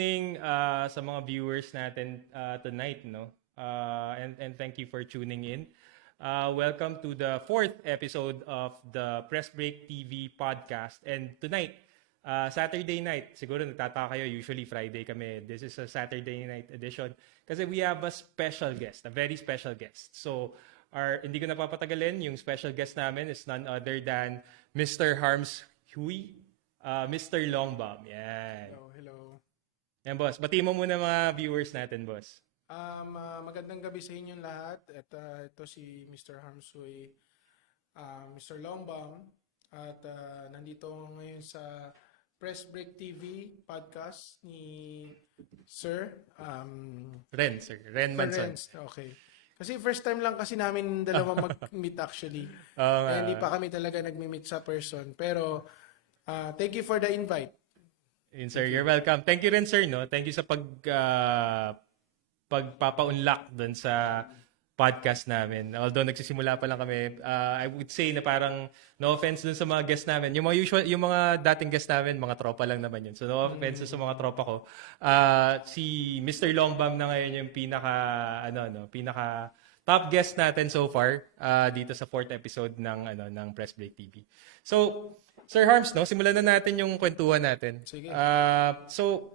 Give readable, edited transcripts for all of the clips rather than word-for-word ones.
evening sa mga viewers natin tonight, no? And thank you for tuning in. Welcome to the fourth episode of the Press Break TV podcast. And tonight, Saturday night, siguro nagtataka kayo, usually Friday kami. This is a Saturday night edition kasi we have a special guest, a very special guest. So, hindi ko napapatagalin, yung special guest namin is none other than Mr. Harms Hui, Mr. Longbomb. Yan. Hello. Yan, boss. Bati mo muna mga viewers natin, boss. Magandang gabi sa inyong lahat. At ito si Mr. Harmsui, Mr. Longbomb. At nandito ngayon sa Press Break TV podcast ni Sir. Ren, sir. Ren Manson. Okay. Kasi first time lang kasi namin dalawa mag-meet actually. Hindi pa kami talaga nag-meet sa person. Pero thank you for the invite. Sir, you're welcome. Thank you rin, sir, no? Thank you sa pagpapaunlak doon sa podcast namin. Although nagsisimula pa lang kami, I would say na parang no offense dun sa mga guests namin. Yung mga dating guests namin, mga tropa lang naman yun. So no offense sa mga tropa ko. Si Mr. Longbomb na ngayon yung pinaka top guest natin so far dito sa fourth episode ng Press Break TV. So, Sir Harms, no, simulan na natin yung kwentuhan natin. Sige. So,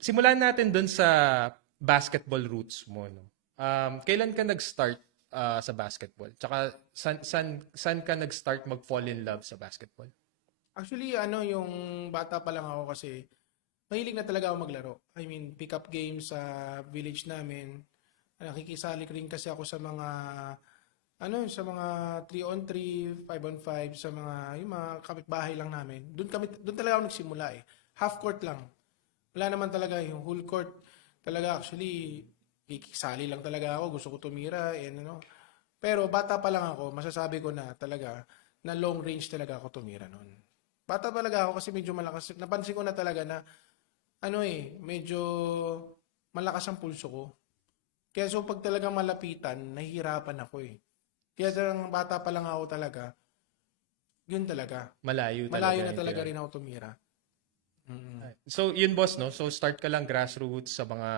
simulan natin dun sa basketball roots mo, no? Kailan ka nag-start sa basketball? Tsaka saan ka nag-start mag-fall in love sa basketball? Actually, yung bata pa lang ako kasi mahilig na talaga ako maglaro. I mean, pick-up games sa village namin. Nakikisali rin kasi ako sa mga 3-on-3, 5-on-5 sa yung mga kapitbahay lang namin. Doon talaga ako nagsimula eh. Half court lang. Wala naman talaga yung whole court. Talaga actually kikisali lang talaga ako, gusto ko tumira Pero bata pa lang ako, masasabi ko na talaga na long range talaga ako tumira noon. Bata talaga ako kasi medyo malakas. Napansin ko na talaga na medyo malakas ang pulso ko. Kaya so pag talagang malapitan, nahihirapan ako eh. Kaya talagang bata pa lang ako talaga, yun talaga. Malayo na talaga rin ako tumira. So, yun boss, no? So, start ka lang grassroots sa mga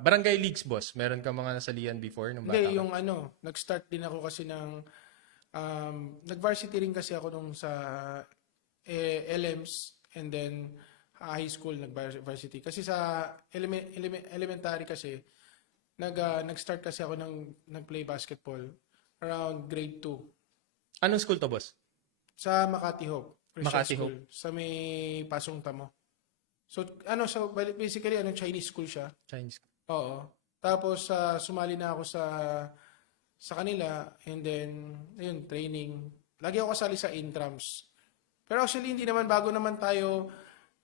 barangay leagues, boss. Meron ka mga nasalihan before nung bata ka? Hindi, yung nag-start din ako kasi ng, nag-varsity rin kasi ako nung sa LMS and then high school nag-varsity. Kasi sa elementary kasi, nag-start kasi ako nag-play basketball around grade 2. Anong school to, boss? Sa Makati Hope. Makati School, Hope. sa may Pasong Tamo. So basically Chinese school siya. Chinese. Oo. Tapos sumali na ako sa kanila and then ayun, training. Lagi ako kasali sa intrams. Pero actually hindi naman bago naman tayo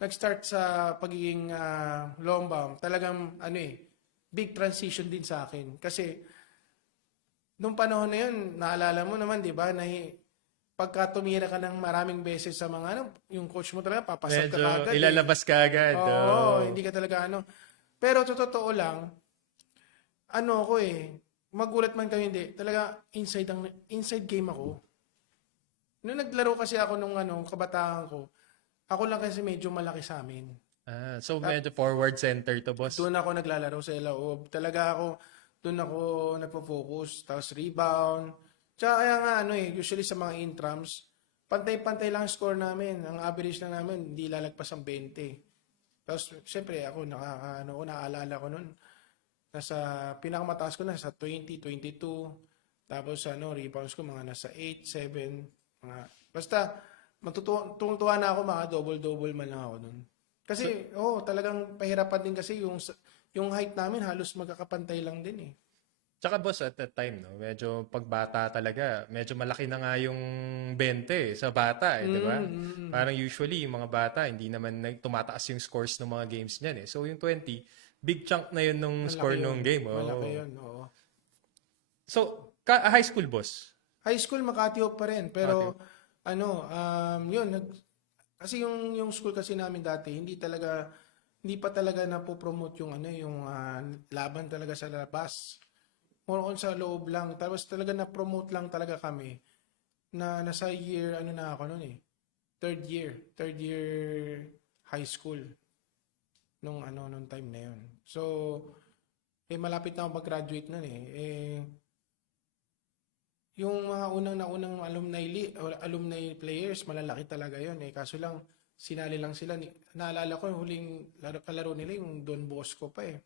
nag-start sa pagiging Longbomb. Talagang big transition din sa akin kasi nung panahon na yun, naalala mo naman, 'di ba, na pagka tumira ka ng maraming beses sa mga yung coach mo talaga papasok ka agad. Ilalabas ka agad. Oo, hindi ka talaga Pero totoo lang, magulat man kayo hindi, talaga inside game ako. Nung naglaro kasi ako nung kabataan ko, ako lang kasi medyo malaki sa amin. So medyo forward center to, boss. Doon ako naglalaro sa loob. Talaga doon ako nagpo-focus, tapos rebound. Tsaka kaya nga usually sa mga intrams, pantay-pantay lang ang score namin. Ang average lang namin, hindi lalagpas ang 20. Tapos syempre ako naalala ko noon. Nasa pinakamataas ko nasa 20, 22. Tapos rebounds ko mga nasa 8, 7, basta matutuwa na ako, mga double-double man lang ako noon. Kasi talagang pahirapan din kasi yung height namin halos magkakapantay lang din eh. Tsaka boss, at that time, no, medyo pagbata talaga, medyo malaki na nga yung 20 sa bata, di ba? Parang usually, yung mga bata, hindi naman tumataas yung scores ng mga games niyan eh. So yung 20, big chunk na yun nung Malaki score yun. nung game. Malaki yun, oo. So, high school, boss? High school, Makati Hope pa rin. Pero, yun, kasi yung school kasi namin dati, hindi pa talaga napopromote yung laban talaga sa labas. More on sa loob lang. Tapos talaga na-promote lang talaga kami na nasa year, na ako noon eh. Third year high school. nung time na yun. So, malapit na ako mag-graduate nun eh. Yung mga unang alumni players, malalaki talaga yun eh. Kaso lang, sinali lang sila. Naalala ko, yung huling kalaro nila, yung Don Bosco pa eh.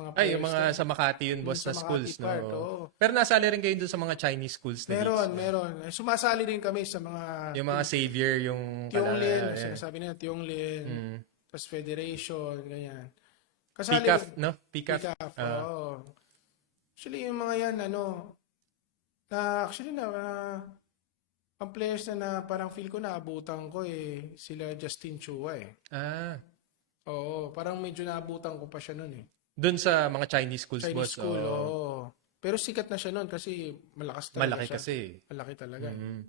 Mga Ay, yung players mga na- sa Makati yun, boss, sa na schools, Makati no? part, oo. Pero nasali rin kayo doon sa mga Chinese schools na leagues, no? Meron. Sumasali rin kami sa mga Yung mga savior, yung... Tiong-Lin, yeah. sinasabi nila Tiong-Lin, Mm. tapos Federation, ganyan. Kasali PCAF, rin- no? PCAF. PCAF, oo. Actually, yung mga yan, ang players na parang feel ko naabutan ko eh, sila Justin Chua eh. Ah. Oo, parang medyo naabutan ko pa siya nun eh. Doon sa mga Chinese schools, Chinese boss. school, oo. oo. Pero sikat na siya nun kasi malakas talaga Malaki siya. kasi. Malaki talaga. Mm.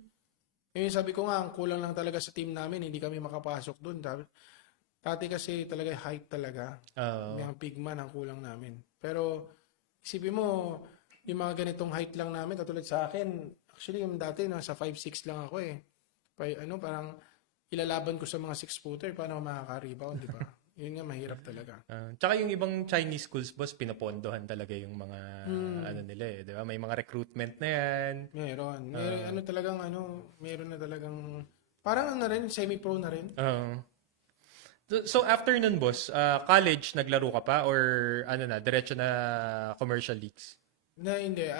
Yung sabi ko nga, ang kulang lang talaga sa team namin, hindi kami makapasok dun. Dati kasi talaga height talaga. Oo. Yung pigman ang kulang namin. Pero isipin mo, yung mga ganitong height lang namin, katulad sa akin, actually yung dati nasa 5'6 lang ako eh. Parang ilalaban ko sa mga 6-footer, paano ako makaka-rebound, di ba? Yun nga, mahirap talaga. Tsaka yung ibang Chinese schools, boss, pinapondohan talaga yung mga ano nila eh, 'di ba? May mga recruitment na 'yan. Meron meron na talagang, parang rin, semi-pro na rin. So after nun, boss, college naglaro ka pa or ano na, diretso na commercial leagues? Na hindi,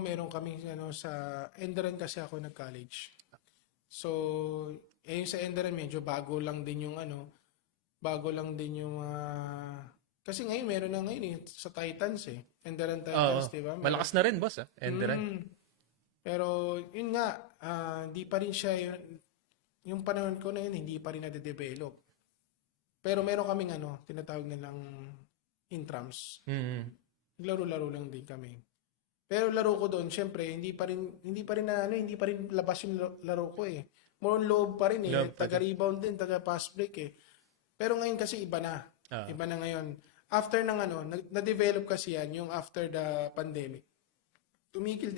meron kami sa Enderan kasi ako nag-college. So, yung sa Enderan medyo bago lang din yung kasi ngayon meron na ngayon sa Titans eh. Enderan Titans, di ba? Malakas na rin, boss, Enderan. Pero yun nga, hindi pa rin siya yung panahon ko na yun, hindi pa rin na-develop. Pero meron kaming tinatawag nilang intrams. Laro-laro lang din kami. Pero laro ko doon, syempre, hindi pa rin labas yung laro ko eh. More on loob pa rin eh. Loob pa Taga-rebound din, taga-pass break eh. Pero ngayon kasi iba na. Iba na ngayon. After ng na-develop kasi yan, yung after the pandemic. Tumigil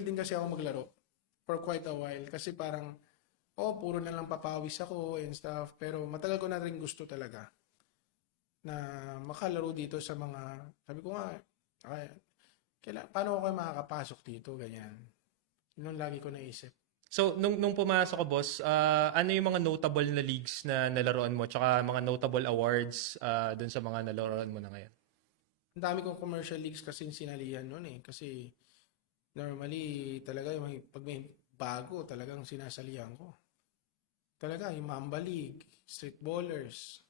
din kasi ako maglaro for quite a while. Kasi parang, puro na lang papawis ako and stuff. Pero matagal ko na rin gusto talaga na makalaro dito sa mga, sabi ko nga, paano ako makakapasok dito, ganyan. Yun ang lagi ko naisip. So, nung pumasok ka, boss, ano yung mga notable na leagues na nalaroan mo tsaka mga notable awards dun sa mga nalaroan mo na ngayon? Ang dami kong commercial leagues kasi sinalihan noon eh. Kasi normally talaga pag may bago talagang sinasalihan ko. Talaga yung Mamba League, Street Ballers,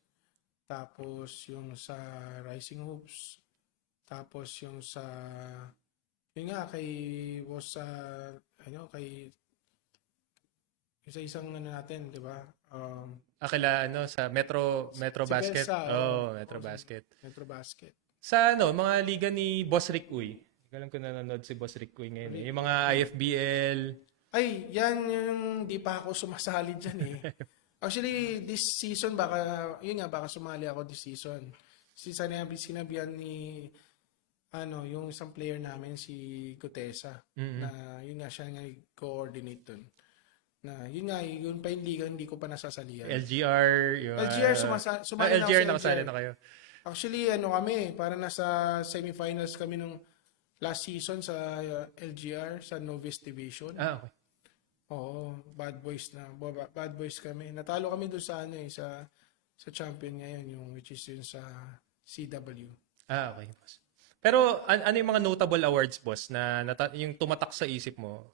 tapos yung sa Rising Hoops, tapos yung sa isang natin, di ba? Sa Metro Si Basket. Besa, Metro Basket. Metro Basket. Sa mga liga ni Boss Rick Uy. Hindi ko alam kung nanonood si Boss Rick Uy ngayon. Yung mga IFBL. Ay, yan yung di pa ako sumasali dyan eh. Actually, this season baka sumali ako this season. Sinabihan ni yung isang player namin si Gutesa na yun nga siya nga coordinate dun. Na yun pa yung liga hindi ko pa nasasalihan. LGR. LGR sumali na ako LGR sa nakasali na kayo. Actually, kami, para nasa semifinals kami nung last season sa LGR, sa Novice Division. Okay. Oo, bad boys kami. Natalo kami doon sa champion ngayon, which is yun sa CW. Okay, boss. Pero ano yung mga notable awards, boss, na yung tumatak sa isip mo?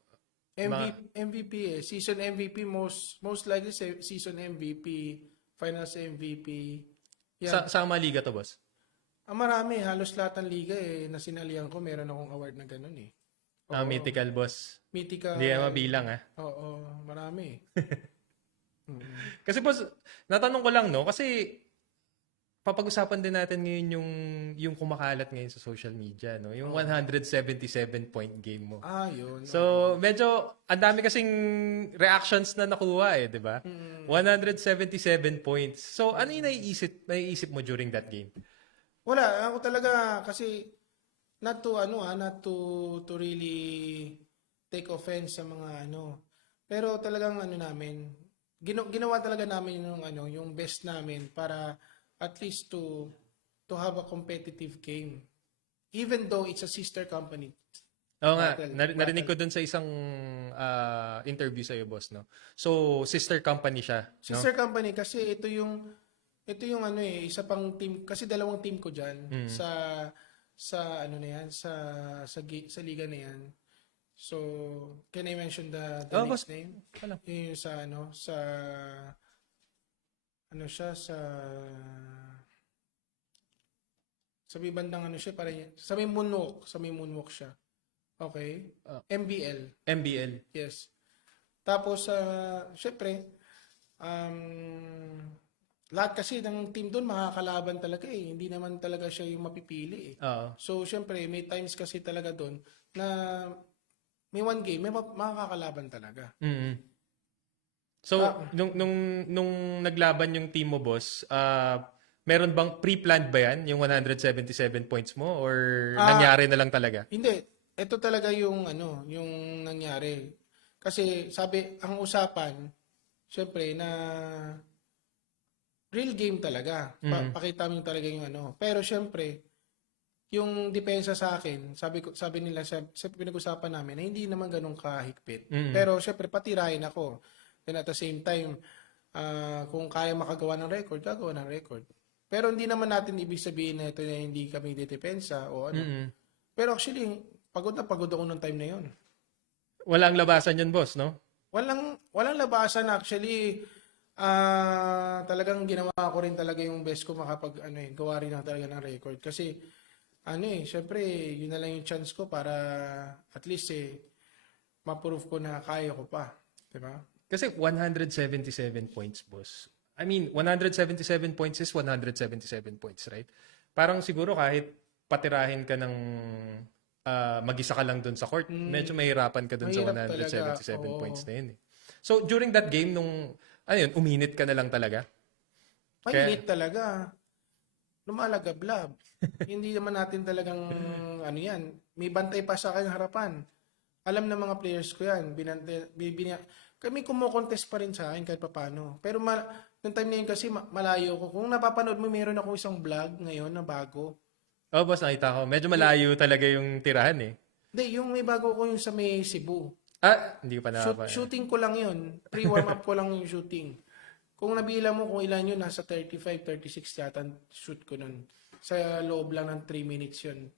MVP eh. Season MVP, most likely season MVP, finals MVP. Yan. Sa mga liga to, boss? Marami, halos lahat ng liga na sinalihan ko, meron akong award na ganun eh. Mythical, boss. Mythical. Hindi yan mabilang, Oo, marami. Kasi, boss, natanong ko lang, no? Kasi, papag-usapan din natin ngayon yung kumakalat ngayon sa social media, no? Yung 177-point game mo. Yun. So, medyo, ang dami kasing reactions na nakuha di ba? 177 points. So, ano yung naiisip mo during that game? Wala, ako talaga kasi not to really take offense sa mga Pero talagang namin, ginawa talaga namin yung best namin para at least to have a competitive game. Even though it's a sister company. Oo nga, narinig Battle. ko dun sa isang interview sa'yo, boss, no? So, sister company siya, no? Sister company kasi ito yung isa pang team kasi dalawang team ko diyan sa ano na yan sa liga na yan. So, can I mention the Boss. next name? Wala. Yung sa ano siya sa may bandang siya parang sa may moonwalk siya. Okay? MBL. MBL. Yes. Tapos syempre lahat kasi ng team doon makakalaban talaga eh. Hindi naman talaga siya yung mapipili eh. Oo. So syempre may times kasi talaga doon na may one game may makakalaban talaga. Mm-hmm. So, nung naglaban yung team mo, boss, meron bang pre-planned ba yan, yung 177 points mo, or nangyari na lang talaga? Hindi. Ito talaga yung yung nangyari. Kasi sabi, ang usapan, syempre na real game talaga. Pakita mo talaga yung Pero syempre, yung depensa sa akin, sabi nila sa pinag-usapan namin na hindi naman ganun kahigpit. Pero syempre patirahin ako. Then at the same time, kung kaya makagawa ng record, gagawa ng record. Pero hindi naman natin ibig sabihin na ito na hindi kami depensa o ano. Pero actually, pagod ako nung time na yun. Walang labasan yun, boss, no? Walang labasan actually. Talagang ginawa ko rin talaga yung best ko gawa rin na talaga ng record. Kasi syempre, yun na lang yung chance ko para at least ma-prove ko na kaya ko pa. Diba? Kasi 177 points, boss. I mean, 177 points is 177 points, right? Parang siguro kahit patirahin ka ng mag-isa ka lang dun sa court, medyo mahirapan ka dun sa 177 points na yun. So, during that game, uminit ka na lang talaga? Mainit talaga. Lumalagablab. Hindi naman natin talagang yan. May bantay pa sa akin harapan. Alam ng mga players ko yan. Kami kumukontest pa rin sa akin kahit paano. Pero noong time na yun kasi malayo ko. Kung napapanood mo, meron ako isang vlog ngayon na bago. Oh, boss, nakita ko. Medyo malayo talaga yung tirahan eh. Hindi, yung may bago ko yung sa may Cebu. Hindi ko pa nakapa. Shooting ko lang yun. Pre-warm up ko lang yung shooting. Kung nabila mo kung ilan yun, nasa 35, 36 yata shoot ko nun. Sa loob lang ng 3 minutes yun.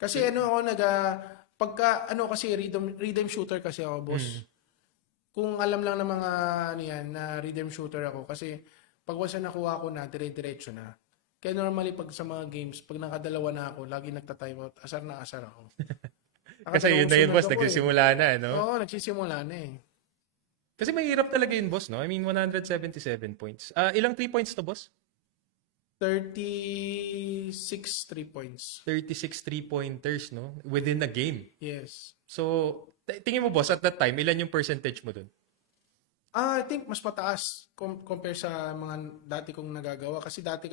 Kasi kasi rhythm shooter kasi ako, boss. Kung alam lang ng mga na rhythm shooter ako kasi pag once nakuha ko na, dire-diretso na. Kaya normally pag sa mga games, pag nakadalawa na ako, lagi nagta-timeout, asar na asar ako. Kasi yun na yun, boss, nagsisimula na, no? Oo, nagsisimula na eh. Kasi mahirap talaga yun, boss, no? I mean, 177 points. Ilang 3 points to, boss? 36 3 points. 36 3-pointers, no? Within a game. Yes. So, tingin mo, boss, at that time, ilan yung percentage mo dun? I think mas mataas compare sa mga dati kong nagagawa. Kasi dati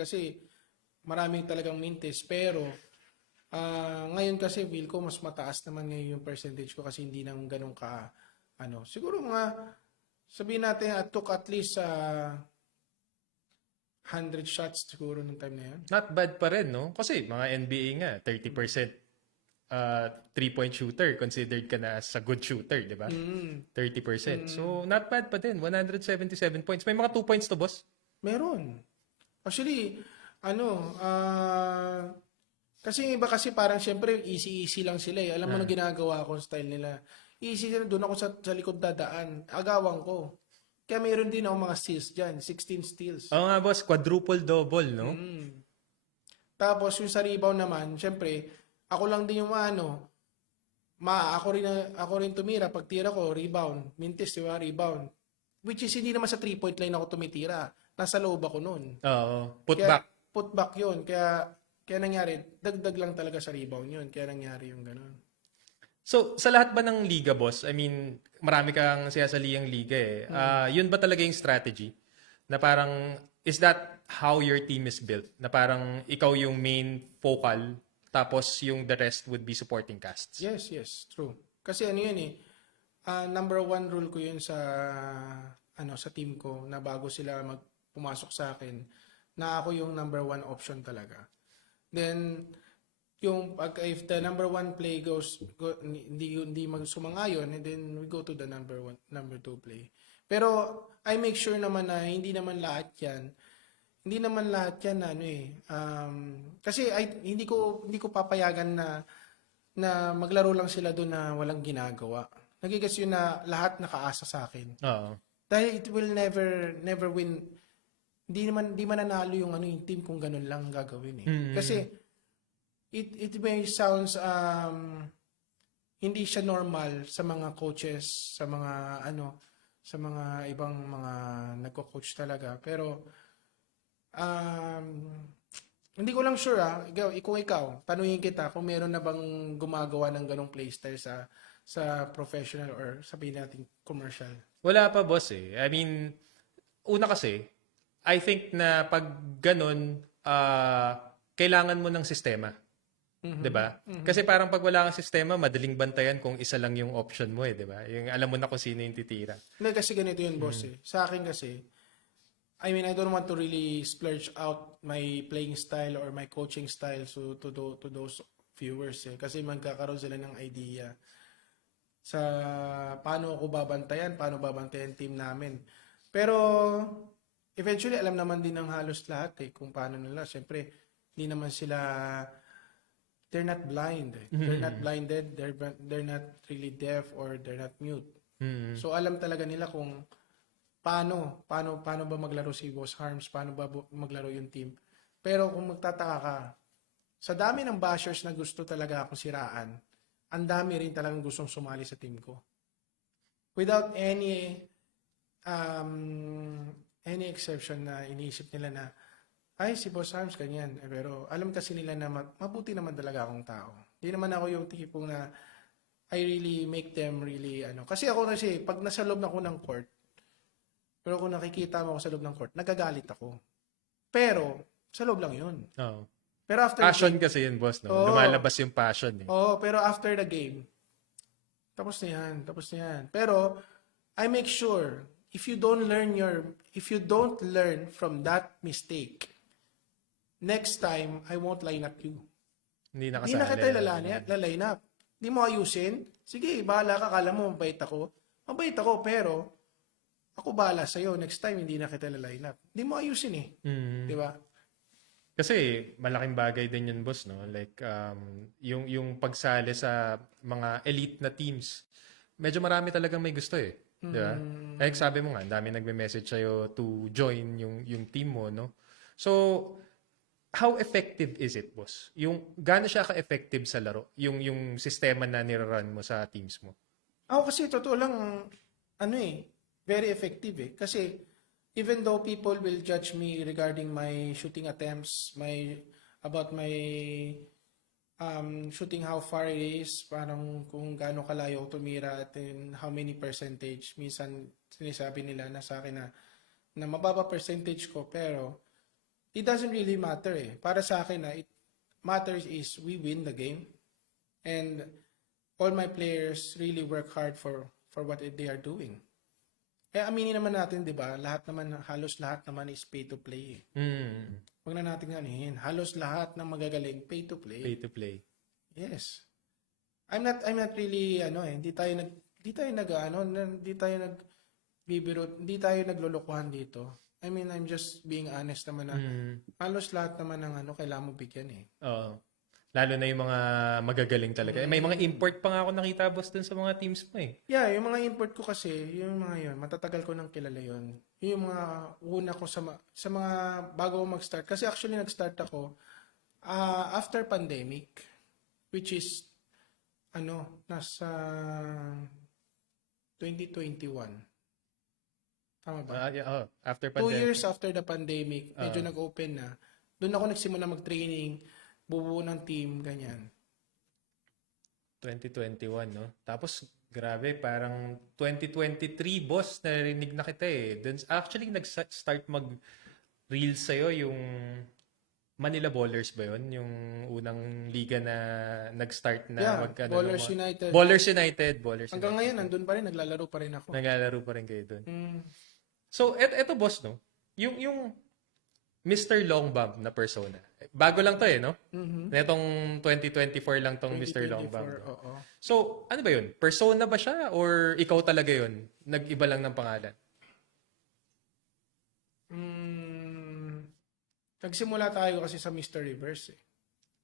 maraming talagang mintes. Pero, ngayon kasi feel ko mas mataas naman ngayon yung percentage ko kasi hindi nang ganun ka, siguro sabihin natin, I took at least 100 shots siguro nung time na yun. Not bad pa rin, no? Kasi mga NBA nga, 30% 3-point shooter, considered ka na as a good shooter, di ba? 30%. So, not bad pa din. 177 points. May mga 2 points to, boss? Meron. Actually, kasi iba kasi parang syempre easy lang sila eh. Alam mo na ginagawa ko style nila. Easy sila, doon ako sa likod dadaan. Agawang ko. Kaya mayroon din ako mga steals dyan. 16 steals. Oo nga, boss. Quadruple double, no? Tapos yung sa rebound naman, syempre, ako lang din yung ako rin tumira. Pag tira ko, rebound. Mintis, di ba? Rebound. Which is hindi naman sa 3-point line ako tumitira. Nasa loob ako nun. Oo. Putback. Putback yun. Kaya nangyari, dagdag lang talaga sa rebound yun. Kaya nangyari yung ganun. So, sa lahat ba ng liga, boss? I mean, marami kang siyasaliang liga eh. Yun ba talaga yung strategy? Na parang, is that how your team is built? Na parang ikaw yung main focal, tapos yung the rest would be supporting casts? Yes, true. Kasi yun number 1 rule ko yun sa sa team ko na bago sila pumasok sa akin na ako yung number one option talaga. Then yung if the number one play hindi sumang-ayon, and then we go to the number two play. Pero I make sure naman na hindi naman lahat yan kasi hindi ko papayagan na maglaro lang sila doon na walang ginagawa. Nagigets yun na lahat nakaasa sa akin. Oo. Dahil it will never win. Hindi mananalo yung yung team kung ganun lang gagawin eh. Kasi it may sounds hindi siya normal sa mga coaches, sa mga ibang mga nagko-coach talaga. Pero hindi ko lang sure kung ikaw, tanungin kita kung meron na bang gumagawa ng ganong playstyle sa professional or sabihin natin commercial. Wala pa, boss eh. I mean, una kasi, I think na pag ganun, kailangan mo ng sistema. 'Di ba? Kasi parang pag wala kang sistema, madaling bantayan kung isa lang yung option mo 'di ba? Yung alam mo na kung sino yung titira. Hindi kasi ganito yun, boss eh. Sa akin kasi, I mean, I don't want to really splurge out my playing style or my coaching style to those viewers eh. Kasi magkakaroon sila ng idea sa paano paano babantayan team namin. Pero eventually alam naman din ng halos lahat eh kung paano nila. Siyempre, hindi naman sila they're not blind. They're not blinded, they're not really deaf or they're not mute. So alam talaga nila kung paano ba maglaro si Boss Harms, paano ba maglaro yung team. Pero kung magtataka ka, sa dami ng bashers na gusto talaga akong siraan, ang dami rin talagang gustong sumali sa team ko. Without any exception na iniisip nila na ay, si Boss Harms, ganyan. Pero alam kasi nila na mabuti naman talaga akong tao. Hindi naman ako yung tipong na I really make them really, Kasi pag nasa loob na ako ng court, pero kung nakikita mo ako sa loob ng court, nagagalit ako. Pero, sa loob lang yun. Oo. Pero after Passion kasi yun, boss, no? Lumalabas yung passion eh. pero after the game, tapos na yan. Pero, I make sure, if you don't learn from that mistake, next time, I won't line up you. Hindi Hindi na kita line up. Hindi mo ayusin. Sige, bahala ka. Kala mo, mabait ako. Mabait ako, pero ako bahala sa'yo. Next time, hindi na kita line up. Hindi mo ayusin eh. Di ba? Kasi malaking bagay din yun, boss, no? Like, yung pagsali sa mga elite na teams, medyo marami talagang may gusto eh. Di ba? Like sabi mo nga, dami nagme-message sa'yo to join yung team mo, no? So, how effective is it, boss? Gaano siya ka-effective sa laro? Yung sistema na nirarun mo sa teams mo? Ako kasi, totoo lang, very effective eh. Kasi, even though people will judge me regarding my shooting attempts, about my shooting how far it is, parang kung gaano kalayo ako tumira at how many percentage. Minsan, sinasabi nila na sa akin na mababa percentage ko, pero it doesn't really matter eh. Para sa akin it matters is we win the game and all my players really work hard for what they are doing. Kaya aminin naman natin, di ba? Halos lahat naman is pay to play eh. Huwag na natin ganihin. Halos lahat ng magagaling pay to play. Pay to play. Yes. I'm not really hindi tayo nagbibiro, hindi tayo naglolokohan dito. I mean, I'm just being honest naman na halos lahat naman ng kailangan mo bigyan eh. Oo. Lalo na yung mga magagaling talaga. May mga import pa nga ako nakita, boss, dun sa mga teams mo eh. Yeah, yung mga import ko kasi, yung mga yun, matatagal ko nang kilala yun. Yung mga una ko sa mga bago ko mag-start. Kasi actually nag-start ako after pandemic, which is nasa 2021. Tama ba? After 2 pandemic. years after the pandemic, medyo nag-open na. Doon ako nagsimula mag-training, bubuo ng team, ganyan. 2021, no? Tapos, grabe, parang 2023, boss, narinig na kita eh. Actually, nag-start mag-reels sa'yo yung Manila Ballers ba yun? Yung unang liga na nag-start na Ballers United. Ballers United. Hanggang ngayon, nandun pa rin, naglalaro pa rin ako. Naglalaro pa rin kayo doon. So, eto boss, no? Yung Mr. Long Bomb na persona. Bago lang to no? Netong 2024 lang tong Mr. Long Bomb. 2024, oo. So, ano ba yun? Persona ba siya or ikaw talaga yun? Nag-iba lang ng pangalan? Nagsimula tayo kasi sa Mr. Reverse eh.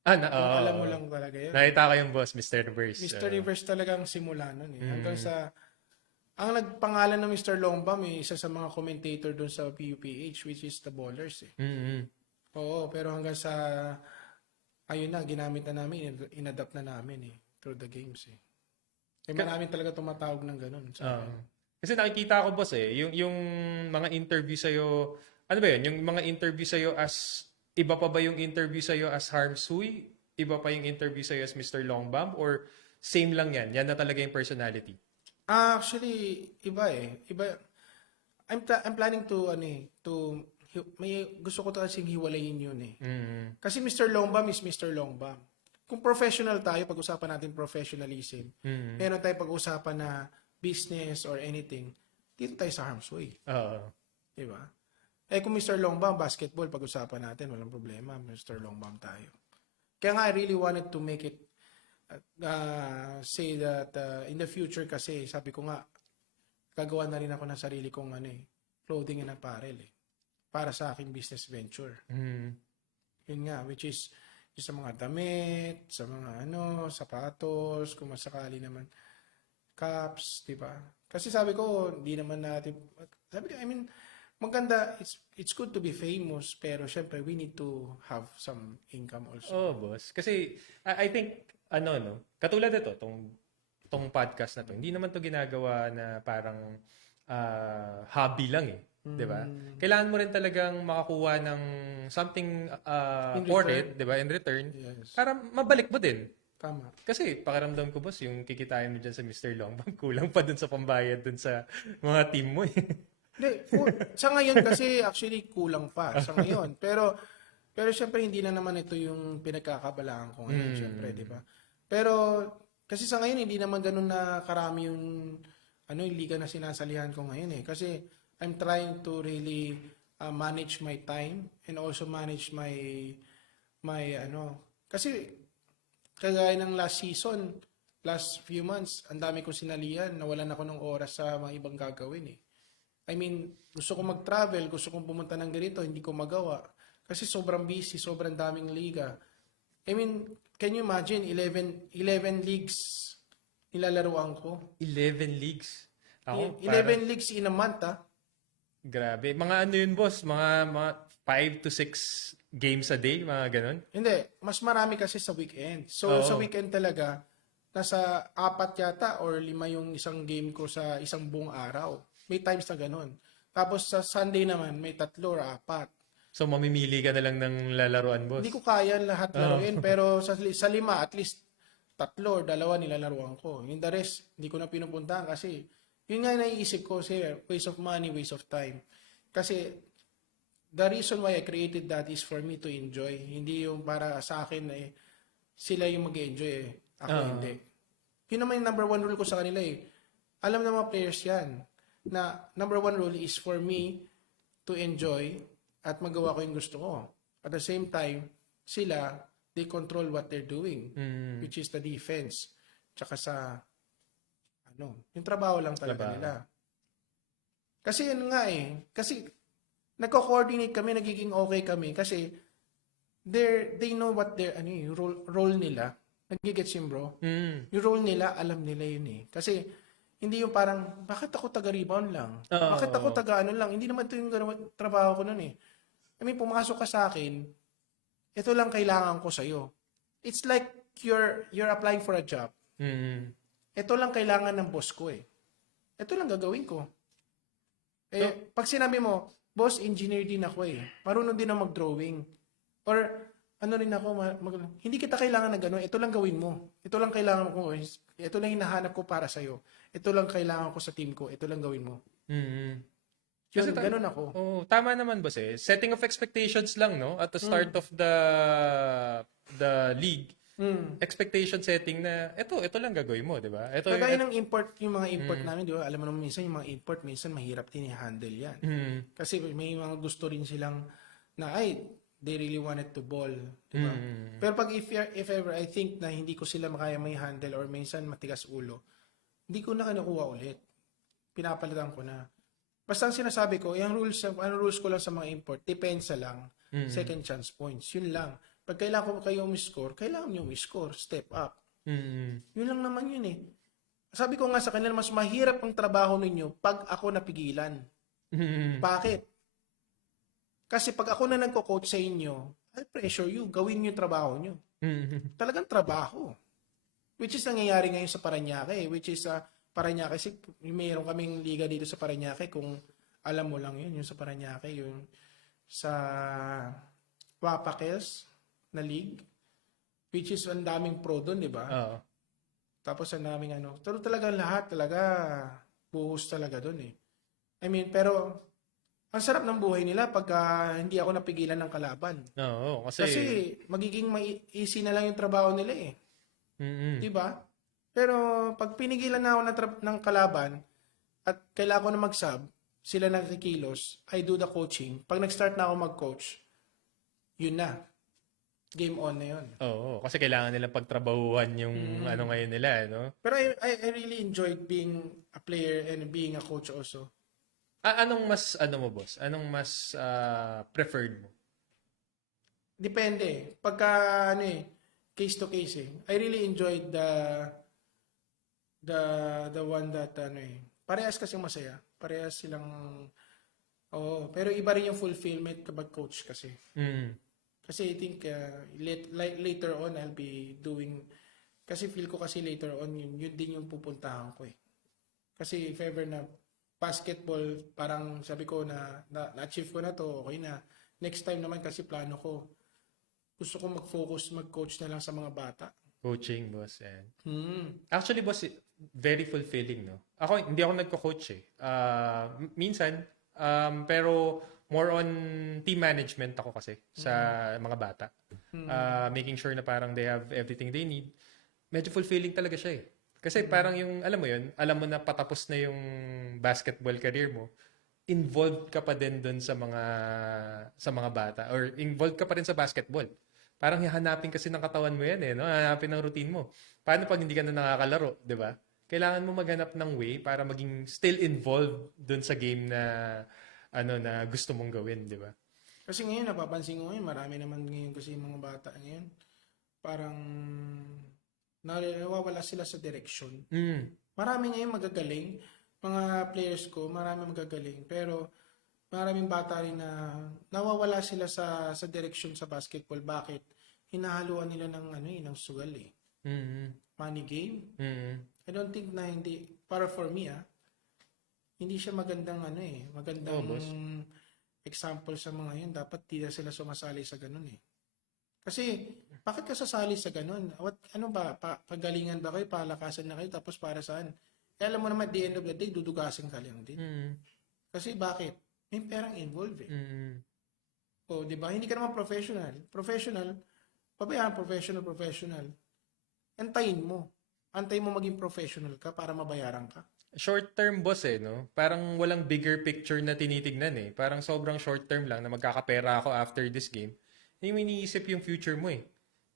Kung Oo. alam mo lang talaga yun. Nakita ko yung boss, Mr. Reverse. Mr. Reverse talaga ang simula nun eh. Hanggang sa, ang nagpangalan ng Mr. Longbam eh, isa sa mga commentator dun sa PUPH, which is the Ballers eh. Oo, pero hanggang sa, ayun na, ginamit na namin, inadapt na namin eh, through the games eh. Maraming talaga tumatawag ng ganun. Kasi nakikita ko boss yung mga interview sa'yo, ano ba yun? Yung mga interview sa'yo as, iba pa ba yung interview sa'yo as Harmsui? Iba pa yung interview sa'yo as Mr. Longbomb? Or same lang yan? Yan na talaga yung personality? Actually, iba eh. Iba. I'm planning to, may gusto ko kasing hiwalayin yun eh. Kasi Mr. Longbam is Mr. Longbam. Kung professional tayo, pag-usapan natin professionalism, meron tayo pag-usapan na business or anything, dito tayo sa Harm's Way. Diba? Eh kung Mr. Longbam, basketball, pag-usapan natin, walang problema, Mr. Longbam tayo. Kaya nga, I really wanted to make it, say that in the future kasi, sabi ko nga, gagawa na rin ako ng sarili kong clothing and apparel para sa aking business venture. Yun nga, which is sa mga damit, sa mga sapatos, kung masakali naman, caps, di ba? Kasi sabi ko, hindi naman natin, maganda, it's good to be famous, pero syempre, we need to have some income also. Oh, boss. Kasi, I think, katulad ito, tong podcast na to, hindi naman to ginagawa na parang hobby lang di ba? Kailangan mo rin talagang makakuha ng something for it, di ba, in return, para mabalik mo din. Tama. Kasi pakiramdam ko boss, yung kikitain mo dyan sa Mr. Longbang, kulang pa dun sa pambayad dun sa mga team mo Hindi, sa ngayon kasi actually kulang pa sa ngayon. Pero syempre hindi na naman ito yung pinagkakabalaan ko ngayon, syempre, di ba? Pero kasi sa ngayon hindi naman ganun na karami yung yung liga na sinasalihan ko ngayon Kasi I'm trying to really manage my time and also manage my kasi kagaya ng last season, last few months, ang dami kong sinalihan, nawalan ako ng oras sa mga ibang gagawin I mean, gusto ko mag-travel, gusto kong pumunta ng ganito, hindi ko magawa. Kasi sobrang busy, sobrang daming liga. I mean, can you imagine, 11 leagues nilalaruan ko? 11 leagues? 11 leagues in a month, Grabe. Mga yun, boss? Mga 5 to 6 games a day? Mga ganun? Hindi. Mas marami kasi sa weekend. So, sa weekend talaga, nasa 4 yata or 5 yung isang game ko sa isang buong araw. May times na ganun. Tapos sa Sunday naman, may 3 or 4. So, mamimili ka na lang ng lalaruan, boss? Hindi ko kaya lahat laruin, pero sa 5, at least 3 or 2 nilalaruan ko. Yung the rest, hindi ko na pinupuntahan kasi yun nga naiisip ko, waste of money, waste of time. Kasi the reason why I created that is for me to enjoy. Hindi yung para sa akin sila yung mag-enjoy Ako hindi. Yun naman yung number 1 rule ko sa kanila Alam na mga players yan na number 1 rule is for me to enjoy at magawa ko yung gusto ko. At the same time, sila, they control what they're doing, which is the defense. Tsaka sa, yung trabaho lang talaga nila. Kasi yun nga kasi nagko-coordinate kami, nagiging okay kami kasi they know what their role nila. Nagigets yun, bro. Yung role nila, alam nila yun Kasi hindi yung parang, bakit ako taga-rebound lang? Bakit ako taga-ano lang? Hindi naman ito yung trabaho ko nun I mean, pumasok ka sa akin, ito lang kailangan ko sa'yo. It's like you're applying for a job. Ito lang kailangan ng boss ko Ito lang gagawin ko. Pag sinabi mo, boss, engineer din ako marunong din ako mag-drawing. Or, rin ako, hindi kita kailangan ng gano'n. Ito lang gawin mo. Ito lang kailangan ko. Ito lang hinahanap ko para sa'yo. Ito lang kailangan ko sa team ko. Ito lang gawin mo. Kasi ganun ako. Tama naman boss Setting of expectations lang, no? At the start of the league. expectation setting na ito lang gagawin mo, di ba? Ito Kagaya ng import, yung mga import namin, di ba? Alam mo naman minsan, yung mga import, minsan mahirap din i-handle yan. Kasi may mga gusto rin silang na, they really wanted to ball. Di ba? Pero pag if ever, I think na hindi ko sila makaya may handle or minsan matigas ulo, hindi ko na kinukuha ulit. Pinapalitan ko na. Basta ang sinasabi ko, yung rules ko lang sa mga import, depensa lang, second chance points. Yun lang. Pag kailangan ko kayo umiscore, kailangan nyo umiscore, step up. Yun lang naman yun eh. Sabi ko nga sa kanila, mas mahirap ang trabaho ninyo pag ako napigilan. Bakit? Kasi pag ako na nagko-coach sa inyo, I pressure you, gawin nyo yung trabaho nyo. Talagang trabaho. Which is nangyayari ngayon sa Parañaque, which is Parañaque, kasi mayroon kaming liga dito sa Parañaque, kung alam mo lang yun, yung sa Parañaque, yung sa Wapakels na league, which is ang daming pro doon, di ba? Oo. Tapos ang daming pero talaga lahat, talaga, buhos talaga doon eh. I mean, pero, ang sarap ng buhay nila pag hindi ako napigilan ng kalaban. Oo, Kasi magiging easy na lang yung trabaho nila eh. Di ba? Pero pag pinigilan na ako ng kalaban at kailangan ko na mag-sub, sila nagkikilos, I do the coaching. Pag nag-start na ako mag-coach, yun na. Game on na yun. Oo, kasi kailangan nilang pagtrabahuhan yung ngayon nila, no? Pero I really enjoyed being a player and being a coach also. Anong mas, mo, boss? Anong mas preferred mo? Depende. Pagka, case to case eh. I really enjoyed the one that, parehas kasi masaya. Parehas silang, pero iba rin yung fulfillment kapag coach kasi. Kasi I think, later on, I'll be doing, kasi feel ko kasi later on, yun din yung pupuntahan ko eh. Kasi if ever na basketball, parang sabi ko na-achieve ko na to, okay na. Next time naman kasi plano ko, gusto ko mag-focus, mag-coach na lang sa mga bata. Coaching, boss. Actually, boss, very fulfilling, no? Ako, hindi ako nagko-coach eh. Minsan, pero more on team management ako kasi sa mga bata. Making sure na parang they have everything they need. Medyo fulfilling talaga siya eh. Kasi parang yung, alam mo yun, alam mo na patapos na yung basketball career mo, involved ka pa din doon sa mga bata or involved ka pa rin sa basketball. Parang hahanapin kasi ng katawan mo yan eh, no? Hahanapin ng routine mo. Paano pag hindi ka na nakakalaro, 'di ba? Kailangan mo maghanap ng way para maging still involved doon sa game na na gusto mong gawin, 'di ba? Kasi ngayon napapansin ko ngayon, marami naman ngayon kasi yung mga bata ngayon, parang nawawala sila sa direction. Marami ngayon magagaling, mga players ko, marami magagaling, pero maraming bata rin na nawawala sila sa direction sa basketball. Bakit? Hinahaluan nila ng sugal eh. Money game. I don't think na hindi, para for me hindi siya magandang magandang example sa mga yun. Dapat di na sila sumasali sa ganun eh. Kasi, bakit ka sasali sa ganun? Ano ba? Pagalingan ba kayo? Palakasan na kayo? Tapos para saan? Alam mo naman, at the end of the day, dudugasin ka lang din. Kasi bakit? May perang involved eh. O, di ba? Hindi ka naman professional. Professional, pabayaan professional. Antayin mo. Antayin mo maging professional ka para mabayaran ka. Short term, boss eh, no? Parang walang bigger picture na tinitignan eh. Parang sobrang short term lang na magkakapera ako after this game. Hindi mo iniisip yung future mo eh.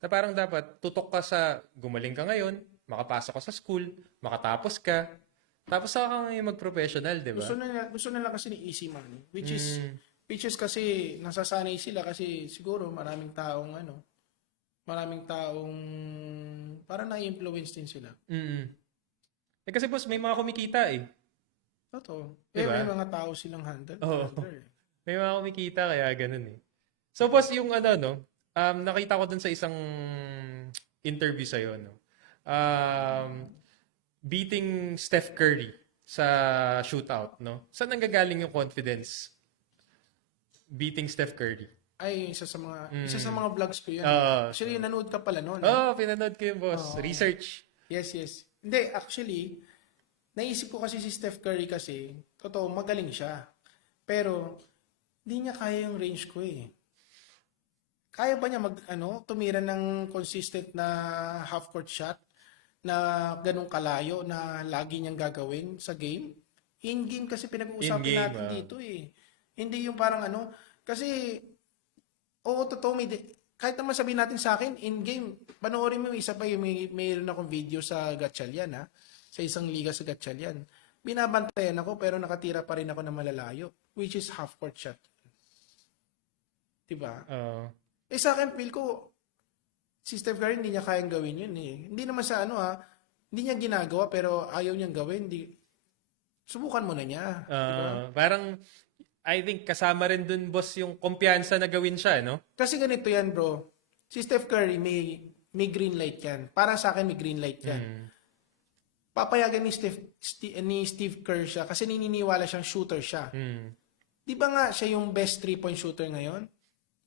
Na parang dapat tutok ka sa gumaling ka ngayon, makapasok ka sa school, makatapos ka, tapos saka ka ngayon mag-professional, di ba? Gusto nila kasi ni easy money, which is kasi nasasanay sila kasi siguro maraming taong parang na-influence din sila. Kasi boss, may mga kumikita eh. Totoo. Diba? May mga tao silang handle. May mga kumikita kaya ganun eh. So boss, yung nakita ko dun sa isang interview sa'yo, no? Beating Steph Curry sa shootout, no? Saan nanggagaling yung confidence beating Steph Curry? Ay, isa sa mga vlogs ko yan. Actually, nanood ka pala noon. Pinanood ko yung boss. Research. Yes. Hindi, actually, naisip ko kasi si Steph Curry kasi, totoo, magaling siya. Pero, hindi niya kaya yung range ko eh. kaya ba niya tumira ng consistent na half-court shot na ganun kalayo na lagi niyang gagawin sa game? In-game kasi pinag-uusapan In-game, natin dito eh. Hindi yung parang kasi, oo, totoo, kahit naman sabihin natin sa akin, in-game, panoorin mo, isa pa yung mayroon akong video sa Gatchalian, ha? Sa isang liga sa Gatchalian. Binabantayan ako, pero nakatira pa rin ako na malalayo, which is half-court shot. Diba? Sa akin, feel ko, si Steph Curry, hindi niya kayang gawin yun eh. Hindi naman sa hindi niya ginagawa, pero ayaw niyang gawin. Subukan mo na niya. Diba? Parang, I think kasama rin dun, boss, yung kumpiyansa na gawin siya, no? Kasi ganito yan, bro. Si Steph Curry, may green light yan. Para sa akin, may green light yan. Papayagan ni Steve Kerr siya kasi nininiwala siyang shooter siya. Di ba nga siya yung best 3-point shooter ngayon?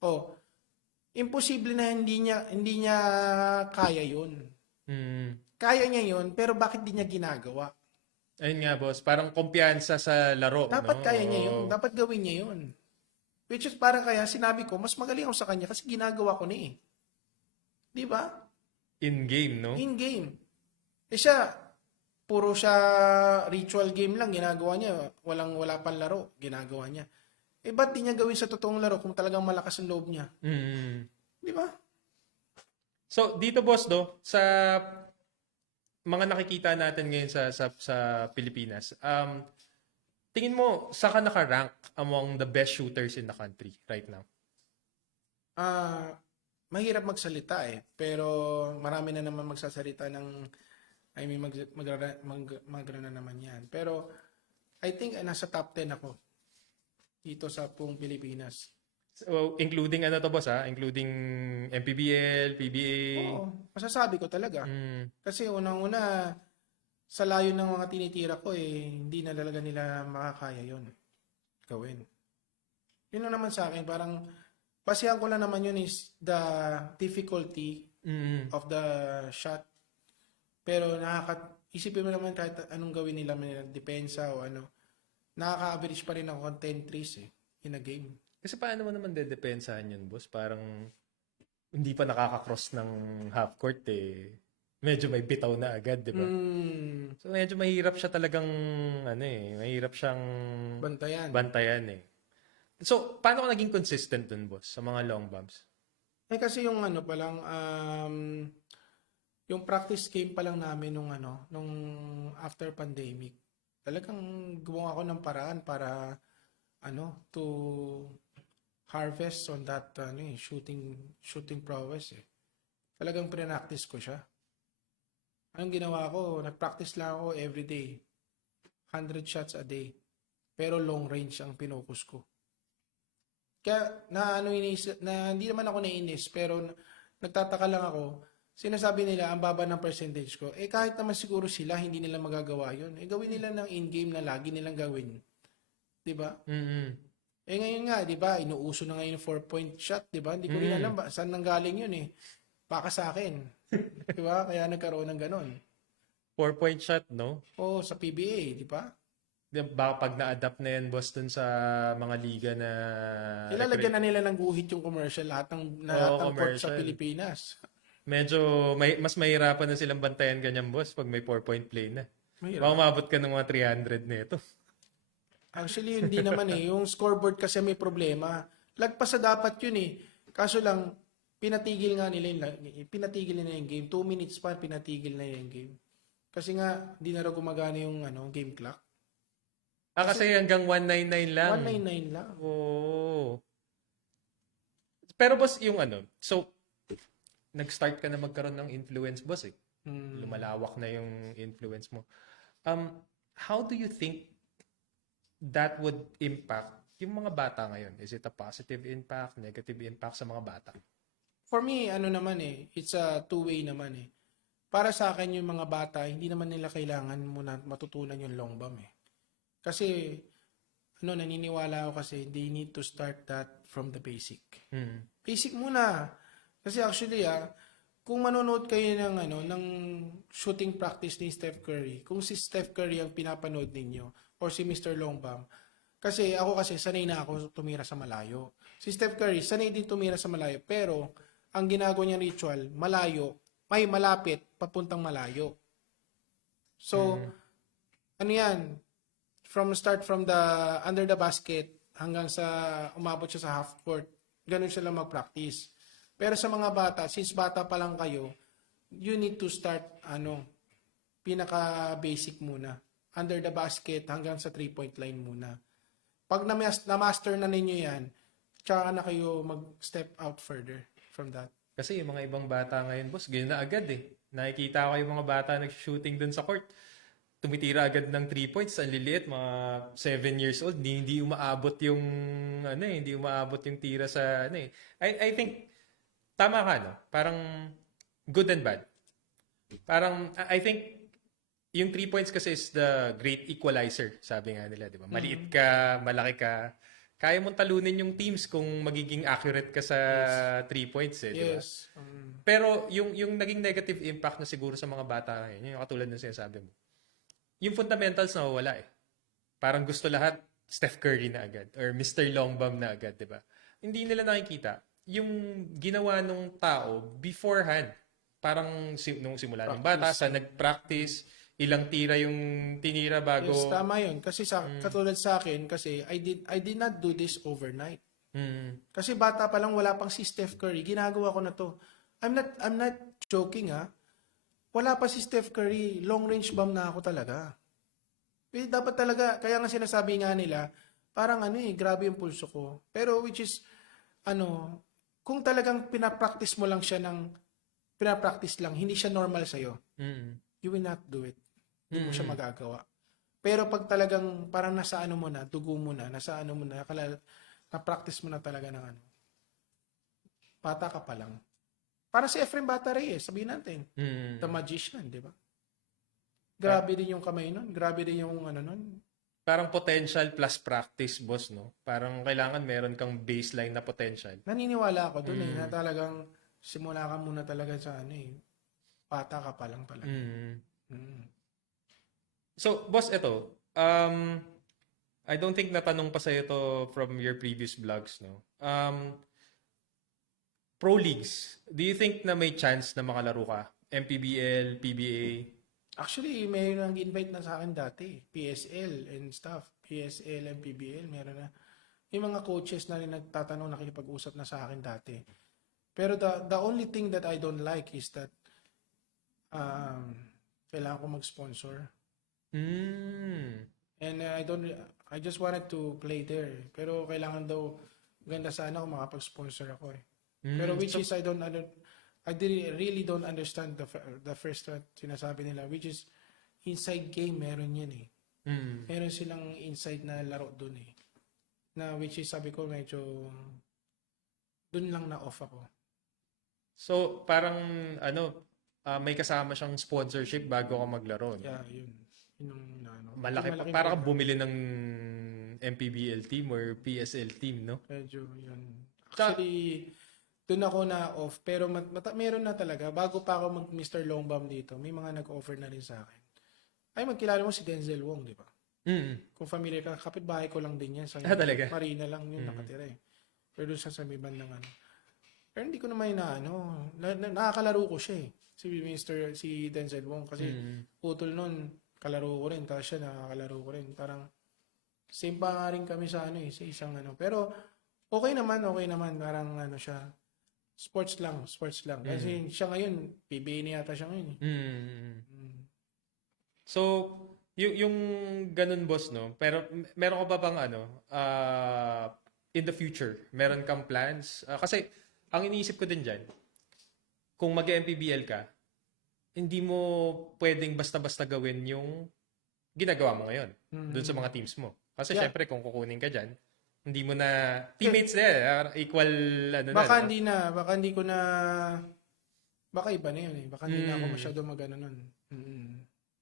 Oh, imposible na hindi niya kaya yun. Kaya niya yun, pero bakit di niya ginagawa? Ayun nga, boss. Parang kumpiyansa sa laro, Dapat no? kaya niya yun. Dapat gawin niya yun. Which is parang kaya sinabi ko, mas magaling ako sa kanya kasi ginagawa ko na eh. Di ba? In-game, no? In-game. Siya, puro siya ritual game lang ginagawa niya. Wala pang laro, ginagawa niya. Ba't di niya gawin sa totoong laro kung talagang malakas ang loob niya? Di ba? So, dito, boss, sa mga nakikita natin ngayon sa Pilipinas, tingin mo, saan ka naka-rank among the best shooters in the country right now? Mahirap magsalita eh. Pero marami na naman magsasalita magra na naman yan. Pero I think nasa top 10 ako dito sa buong Pilipinas. So, including boss, including MPBL, PBA? Oo, masasabi ko talaga. Kasi unang-una, sa layo ng mga tinitira ko hindi na talaga nila makakaya yon gawin. Yun lang naman sa akin, parang basihan ko lang naman yun is the difficulty of the shot. Pero isipin mo naman kahit anong gawin nila, depensa o nakaka-average pa rin ako 10 threes in a game. Kasi paano mo naman dedepensahan yun, boss? Parang hindi pa nakaka-cross ng half court Medyo may bitaw na agad, di ba? So medyo mahirap siya talagang mahirap siyang bantayan So, paano ka naging consistent dun, boss, sa mga long bombs? Kasi yung pa lang yung practice game pa lang namin nung after pandemic. Talagang gumawa ako ng paraan para to harvest on that shooting prowess Talagang pre-practice ko siya. Anong ginawa ko? Nag-practice lang ako every day. 100 shots a day. Pero long range ang pinukus ko. Kaya hindi naman ako nainis pero nagtataka lang ako. Sinasabi nila ang baba ng percentage ko. Kahit naman siguro sila hindi nila magagawa 'yun. Gawin nila ng in-game na lagi nilang gawin. 'Di ba? Ngayon nga, 'di ba? Inuuso na ngayon yung 4-point shot, 'di ba? Hindi ko rin alam saan nanggaling 'yun Baka sa akin. 'Di ba? Kaya nagkaroon ng ganon. 4-point shot, no? Oo, sa PBA, 'di ba? Baka pag na-adapt na yan, boss, dun sa mga liga na... Ilalagyan na nila ng guhit yung commercial lahat ng court sa Pilipinas. Medyo mas mahirapan na silang bantayan ganyan, boss, pag may 4-point play na. Mahirap. Baka umabot ka ng mga 300 na ito. Actually, hindi naman Yung scoreboard kasi may problema. Lagpas sa dapat yun Kaso lang, pinatigil nila yung game. 2 minutes pa, pinatigil na yung game. Kasi nga, hindi na raw gumagana yung game clock. Kasi hanggang 199 lang. 199 lang. Oo. Pero boss, yung so, nag-start ka na magkaroon ng influence, boss Lumalawak na yung influence mo. How do you think that would impact yung mga bata ngayon? Is it a positive impact, negative impact sa mga bata? For me, naman it's a two-way naman Para sa akin yung mga bata, hindi naman nila kailangan muna matutunan yung long bomb Kasi, naniniwala ako kasi they need to start that from the basic. Basic muna. Kasi actually, kung manonood kayo ng shooting practice ni Steph Curry, kung si Steph Curry ang pinapanood ninyo, or si Mr. Longbam, Kasi sanay na ako tumira sa malayo. Si Steph Curry, sanay din tumira sa malayo. Pero, ang ginagawa niya ritual, malayo, may malapit, papuntang malayo. So, ano yan? From the under the basket hanggang sa umabot siya sa half court. Ganun sila mag-practice. Pero sa mga bata, since bata pa lang kayo, you need to start, pinaka-basic muna. Under the basket hanggang sa 3-point line muna. Pag na-master na ninyo yan, tsaka na kayo mag-step out further from that. Kasi yung mga ibang bata ngayon, boss, ganyan na agad eh. Nakikita ko yung mga bata nag-shooting dun sa court. Tumitira agad ng 3 points, ang liliit, mga 7 years old, hindi umaabot yung hindi umaabot yung tira sa I think tama ka, no? Parang good and bad. Parang I think yung 3 points kasi is the great equalizer, sabi nga nila, di ba? Maliit ka, malaki ka, kaya mong talunin yung teams kung magiging accurate ka sa 3 points eh, di ba? Yes. Pero yung naging negative impact na siguro sa mga bata ngayon, yung katulad ng sinasabi mo, yung fundamentals nawawala eh. Parang gusto lahat Steph Curry na agad or Mr. Longbomb na agad, di ba? Hindi nila nakikita yung ginawa nung tao beforehand. Parang nung simula ng bata, sa nag-practice, ilang tira yung tinira bago... Yes, tama yun. Kasi katulad sa akin, kasi I did not do this overnight. Kasi bata pa lang, wala pang si Steph Curry. Ginagawa ko na to. I'm not joking Wala pa si Steph Curry. Long range bomb na ako talaga. Dapat talaga, kaya nga sinasabi nga nila, parang grabe yung pulso ko. Pero which is, kung talagang pinapractice mo lang siya pinapractice lang, hindi siya normal sa'yo, you will not do it. Hindi mo siya magagawa. Pero pag talagang parang nasa mo na, dugo mo na, na-practice mo na talaga ng bata ka pa lang. Para si Efrem Bata Reyes, sabihin natin, the magician, di ba? Grabe din yung kamay nun. Grabe din yung nun. Parang potential plus practice, boss, no? Parang kailangan meron kang baseline na potential. Naniniwala ako dun na talagang simula ka muna talaga sa bata ka pa lang talaga. So, boss, ito, I don't think natanong pa sa'yo to from your previous vlogs, no? Pro leagues, do you think na may chance na makalaro ka? MPBL, PBA? Actually, may nag-invite na sa akin dati. PSL and stuff. PSL and PBL, meron na. May mga coaches na rin nagtatanong, nakikipag-usap na sa akin dati. Pero the only thing that I don't like is that kailangan ko mag-sponsor. And I just wanted to play there. Pero kailangan daw, ganda sana kung makapag-sponsor ako eh. Pero which is, I really don't understand the first sinasabi nila, which is, inside game, meron yan eh. Meron silang inside na laro dun eh. Na which is, sabi ko, medyo, dun lang na off ako. So, parang, may kasama siyang sponsorship bago ka maglaro. No? Yeah, yun. Malaki para ka bumili ng MPBL team or PSL team, no? Medyo, yun. Actually, doon ako na off. Pero meron na talaga. Bago pa ako mag-Mr. Longbomb dito, may mga nag-offer na rin sa akin. Ay, magkilala mo si Denzel Wong, di ba? Kung familiar ka, kapitbahay ko lang din yan. Sa talaga? Marina lang yun nakatira eh. Pero doon sa may bandang Pero hindi ko naman nakakalaro ko siya eh. Si Denzel Wong. Kasi utol nun, kalaro ko rin. Tapos siya nakakalaro ko rin. Parang same pa nga rin kami sa sa isang Pero okay naman. Parang siya. Sports lang. Kasi siya ngayon, PBA na yata siya ngayon. So, yung ganun, boss, no? Pero meron ka ba bang in the future, meron kang plans? Kasi, ang iniisip ko din dyan, kung mag-MPBL ka, hindi mo pwedeng basta-basta gawin yung ginagawa mo ngayon dun sa mga teams mo. Kasi syempre, kung kukunin ka dyan, hindi mo na teammates na equal baka hindi na, baka hindi ko na baka iba na yun eh. Baka hindi na ako masyado magano nun.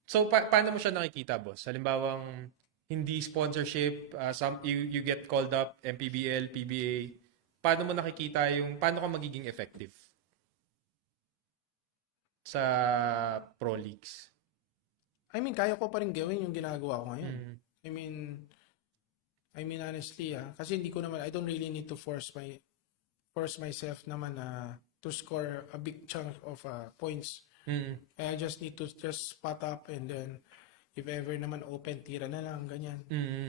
So paano mo siya nakikita, boss? Halimbawang hindi sponsorship, you get called up MPBL, PBA. Paano mo nakikita paano ka magiging effective sa pro leagues? I mean, kaya ko pa rin gawin yung ginagawa ko ngayon. I mean, I mean, honestly, kasi hindi ko naman, I don't really need to force myself naman to score a big chunk of points. I just need to just spot up and then if ever naman open, tira na lang, ganyan.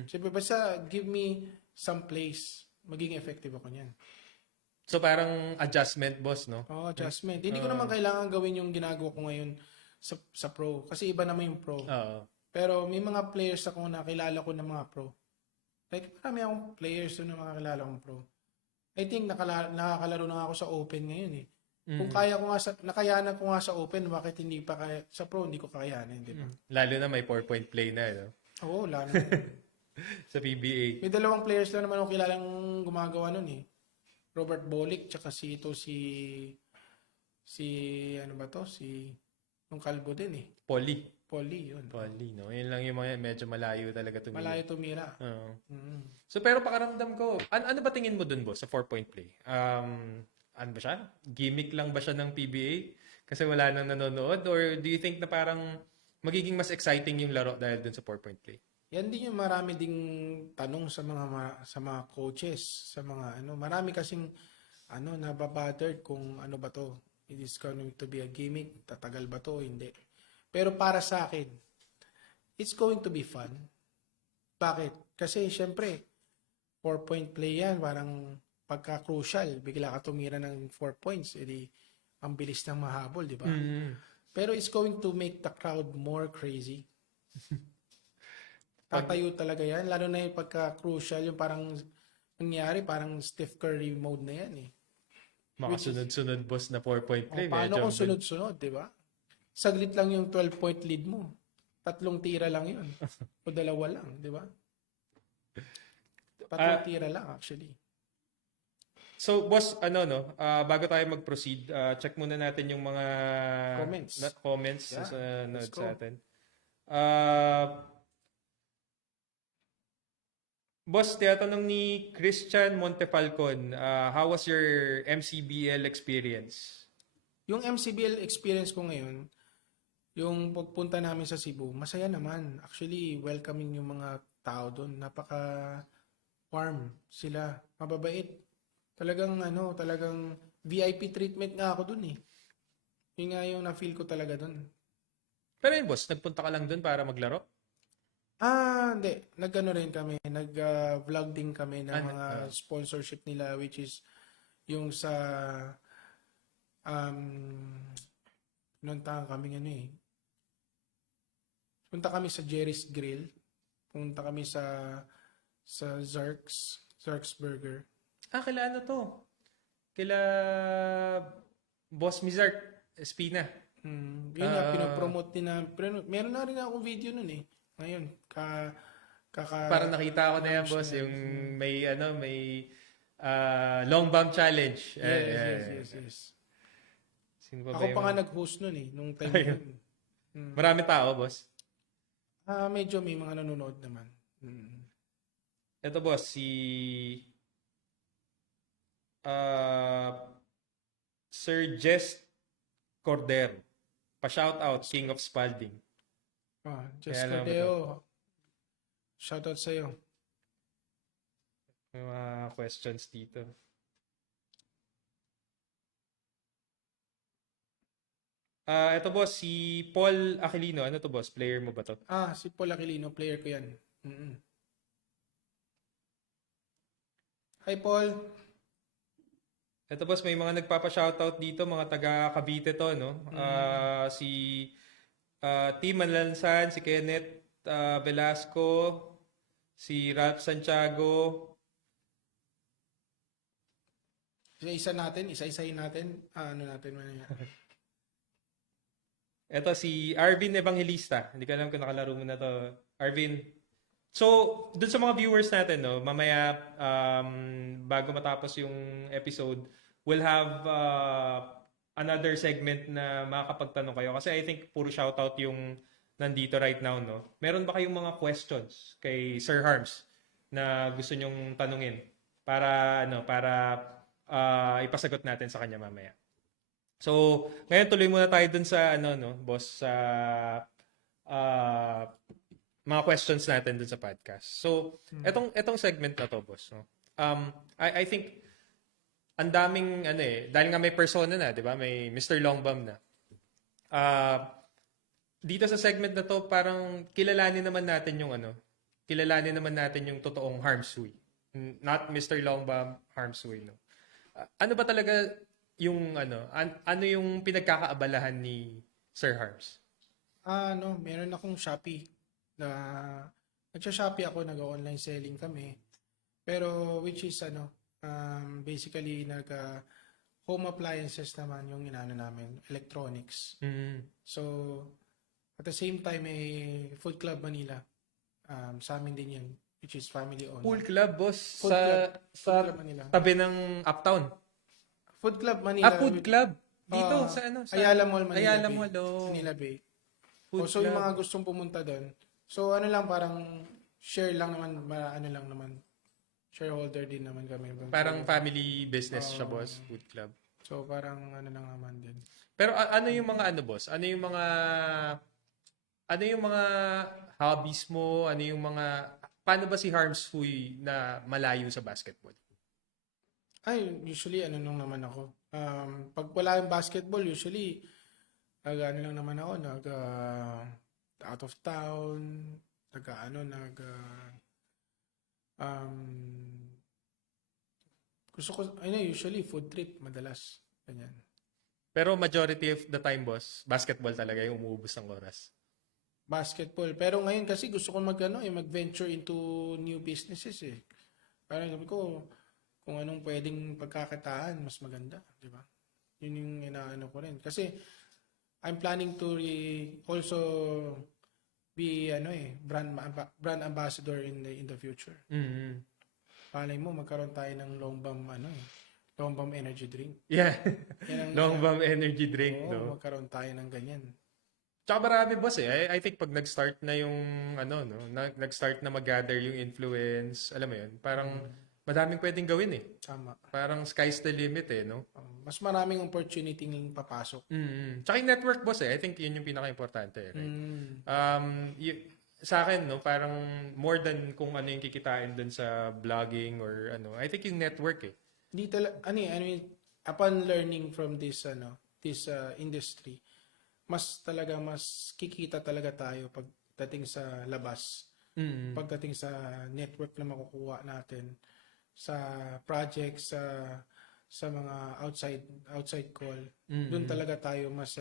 Siyempre, basta give me some place, magiging effective ako niyan. So parang adjustment, boss, no? Adjustment. Hindi ko naman kailangan gawin yung ginagawa ko ngayon sa pro. Kasi iba naman yung pro. Pero may mga players ako na kilala ko na mga pro. Like, marami akong players na mga kilala kong pro. I think nakakalaro na ako sa open ngayon eh. Kung kaya ko nga nakayanan ko nga sa open, bakit hindi pa kaya sa pro, hindi ko kakayanin, di ba? Lalo na may 4-point play na, no? Oo, lalo na. Sa PBA. May 2 players lang naman ako kilalang gumagawa nun eh. Robert Bolick, tsaka si ano ba to? Yung kalbo din eh. Poly, yun. no? Yun lang yung mga medyo malayo talaga tumira. Malayo tumira. So, pero pakaramdam ko, ano ba tingin mo dun, boss, sa 4-point play? Ano ba siya? Gimmick lang ba siya ng PBA? Kasi wala nang nanonood? Or do you think na parang magiging mas exciting yung laro dahil dun sa 4-point play? Yan din yung marami ding tanong sa mga coaches, sa mga marami kasing nababothered kung ano ba to. It is going to be a gimmick, tatagal ba to, hindi. Pero para sa akin, it's going to be fun. Bakit? Kasi syempre, 4-point play yan, parang pagka-crucial, bigla ka tumira ng 4 points, edi ang bilis ng mahabol, di ba? Pero it's going to make the crowd more crazy. Tatayo talaga yan. Lalo na yung pagka-crucial, yung parang nangyari, parang Steph Curry mode na yan eh. Makasunod-sunod, boss, na 4-point play. Paano kung sunod-sunod, di ba? Saglit lang yung 12-point lead mo. 3 tira lang yun. O 2 lang, di ba? 3 tira lang actually. So, boss, bago tayo mag-proceed, check muna natin yung mga comments sa nanood sa atin. Boss, tinatanong ni Christian Montefalcon, how was your MCBL experience? Yung MCBL experience ko ngayon, yung pagpunta namin sa Cebu, masaya naman. Actually, welcoming yung mga tao doon. Napaka-warm sila. Mababait. Talagang VIP treatment nga ako doon eh. Yun nga yung na-feel ko talaga doon. Pero yun, boss, nagpunta ka lang doon para maglaro? Hindi. Rin kami. Nag-vlog din kami ng mga sponsorship nila which is yung sa punta kami punta kami sa Jerry's Grill. Punta kami sa Zark's Burger. Kila to? Kila Boss Mizark Espina. Yun nga, pinopromote din na. Pero meron na rin akong video nun eh. Ngayon, parang nakita ko na yan, boss, yung may long bump challenge. Yes. Sino ba ako yung pa nga nag-host nun eh, nung time yun. Marami tao, boss? Medyo may mga nanonood naman. Ito, boss, si Sir Jess Cordero. Pa-shoutout, King of Spalding. Jess Cordero. Shoutout sa'yo. May mga questions dito. Ito, boss, si Paul Aquilino. Ano to, boss? Player mo ba to? Si Paul Aquilino. Player ko yan. Hi, Paul. Ito, boss, may mga nagpapa-shoutout dito, mga taga Cavite to, no? Si Tim Manlansan, si Kenneth Velasco, si Ralph Santiago. Isa-isahin natin. Ito si Arvin Evangelista. Hindi ko alam kung nakalaro mo na to. Arvin. So, dun sa mga viewers natin, no, mamaya bago matapos yung episode, we'll have another segment na makakapagtanong kayo. Kasi I think puro shoutout yung nandito right now, no? Meron ba kayong mga questions kay Sir Harms na gusto nyong tanungin para ipasagot natin sa kanya mamaya? So, ngayon tuloy muna tayo dun sa boss, sa mga questions natin dun sa podcast. So, etong segment na to, boss, no? I think ang daming dahil nga may persona na, 'di ba? May Mr. Longbam na. Dito sa segment na to, parang kilalanin naman natin yung totoong Harmsway. Not Mr. Longbam, Harmsway, no. Ano ba talaga yung ano yung pinagkakaabalahan ni Sir Harms? Meron akong Shopee na nagsha-Shopee ako, nag-online selling kami. Pero which is basically home appliances naman yung namin, electronics. So at the same time may Food Club Manila. Sa amin din yun, which is family owned. Pool Club, boss, Food Club Manila. tabi ng Uptown. Food Club Manila. Food Club. Dito, sa Ayala Mall, Manila Ayala Bay. Mall, Manila Bay. Food So yung Club. mga gustong pumunta doon. So lang, parang share lang naman, lang naman. Shareholder din naman kami. Parang family business siya, boss, Food Club. So parang lang naman din. Pero ano yung mga boss? Ano yung mga hobbies mo? Paano ba si Harms Huy na malayo sa basketball? Usually lang naman ako. Pag wala yung basketball, usually lang naman ako, out of town, gusto ko, usually food trip, madalas. Ganyan. Pero majority of the time, boss, basketball talaga yung umuubos ng oras. Basketball. Pero ngayon kasi gusto ko mag-venture into new businesses eh. Parang sabi ko, kung anong pwedeng pagkakitaan, mas maganda. Di ba? Yun yung inaano ko rin. Kasi, I'm planning to also be brand ambassador in the future. Mm-hmm. Palay mo, magkaroon tayo ng Longbam energy drink. Yeah. Yan ang Longbam energy drink, Oo, no? magkaroon tayo ng ganyan. Tsaka marami, boss, eh. I think pag nag-start na yung, nag-start na mag-gather yung influence, alam mo yun, parang madaming pwedeng gawin, eh. Tama. Parang sky's the limit, eh, no? Mas maraming opportunity ng papasok. Tsaka yung network, boss, eh. I think yun yung pinaka-importante, eh, right? Sa akin, no, parang more than kung ano yung kikitain dun sa vlogging or I think yung network, eh. Hindi upon learning from this industry, mas kikita talaga tayo pagdating sa labas. Pagdating sa network na makukuha natin sa projects, sa mga outside call. Doon talaga tayo mas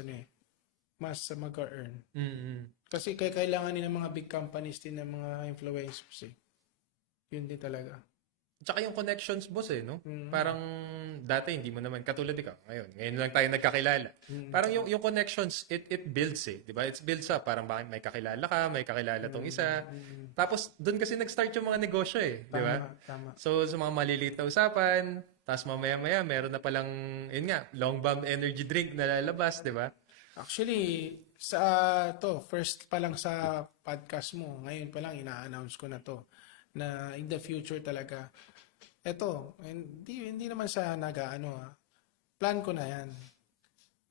mag-earn. Kasi kailangan din ng mga big companies din ng mga influencers eh. Yun din talaga. Tsaka yung connections, boss, eh, no? Parang dati hindi mo naman katulad ikaw. Ngayon lang tayo nagkakilala. Parang yung connections, it builds, eh, 'di ba? It builds up. Parang bakit may kakilala ka, may kakilala tong isa. Tapos doon kasi nag-start yung mga negosyo, eh, 'di ba? Tama. So sa mga maliliit na usapan, tapos mamaya-maya meron na palang yun nga, Longbam energy drink na lalabas, 'di ba? Actually, first pa lang sa podcast mo, ngayon pa lang ina-announce ko na to, na in the future talaga, hindi naman sa plan ko na yan.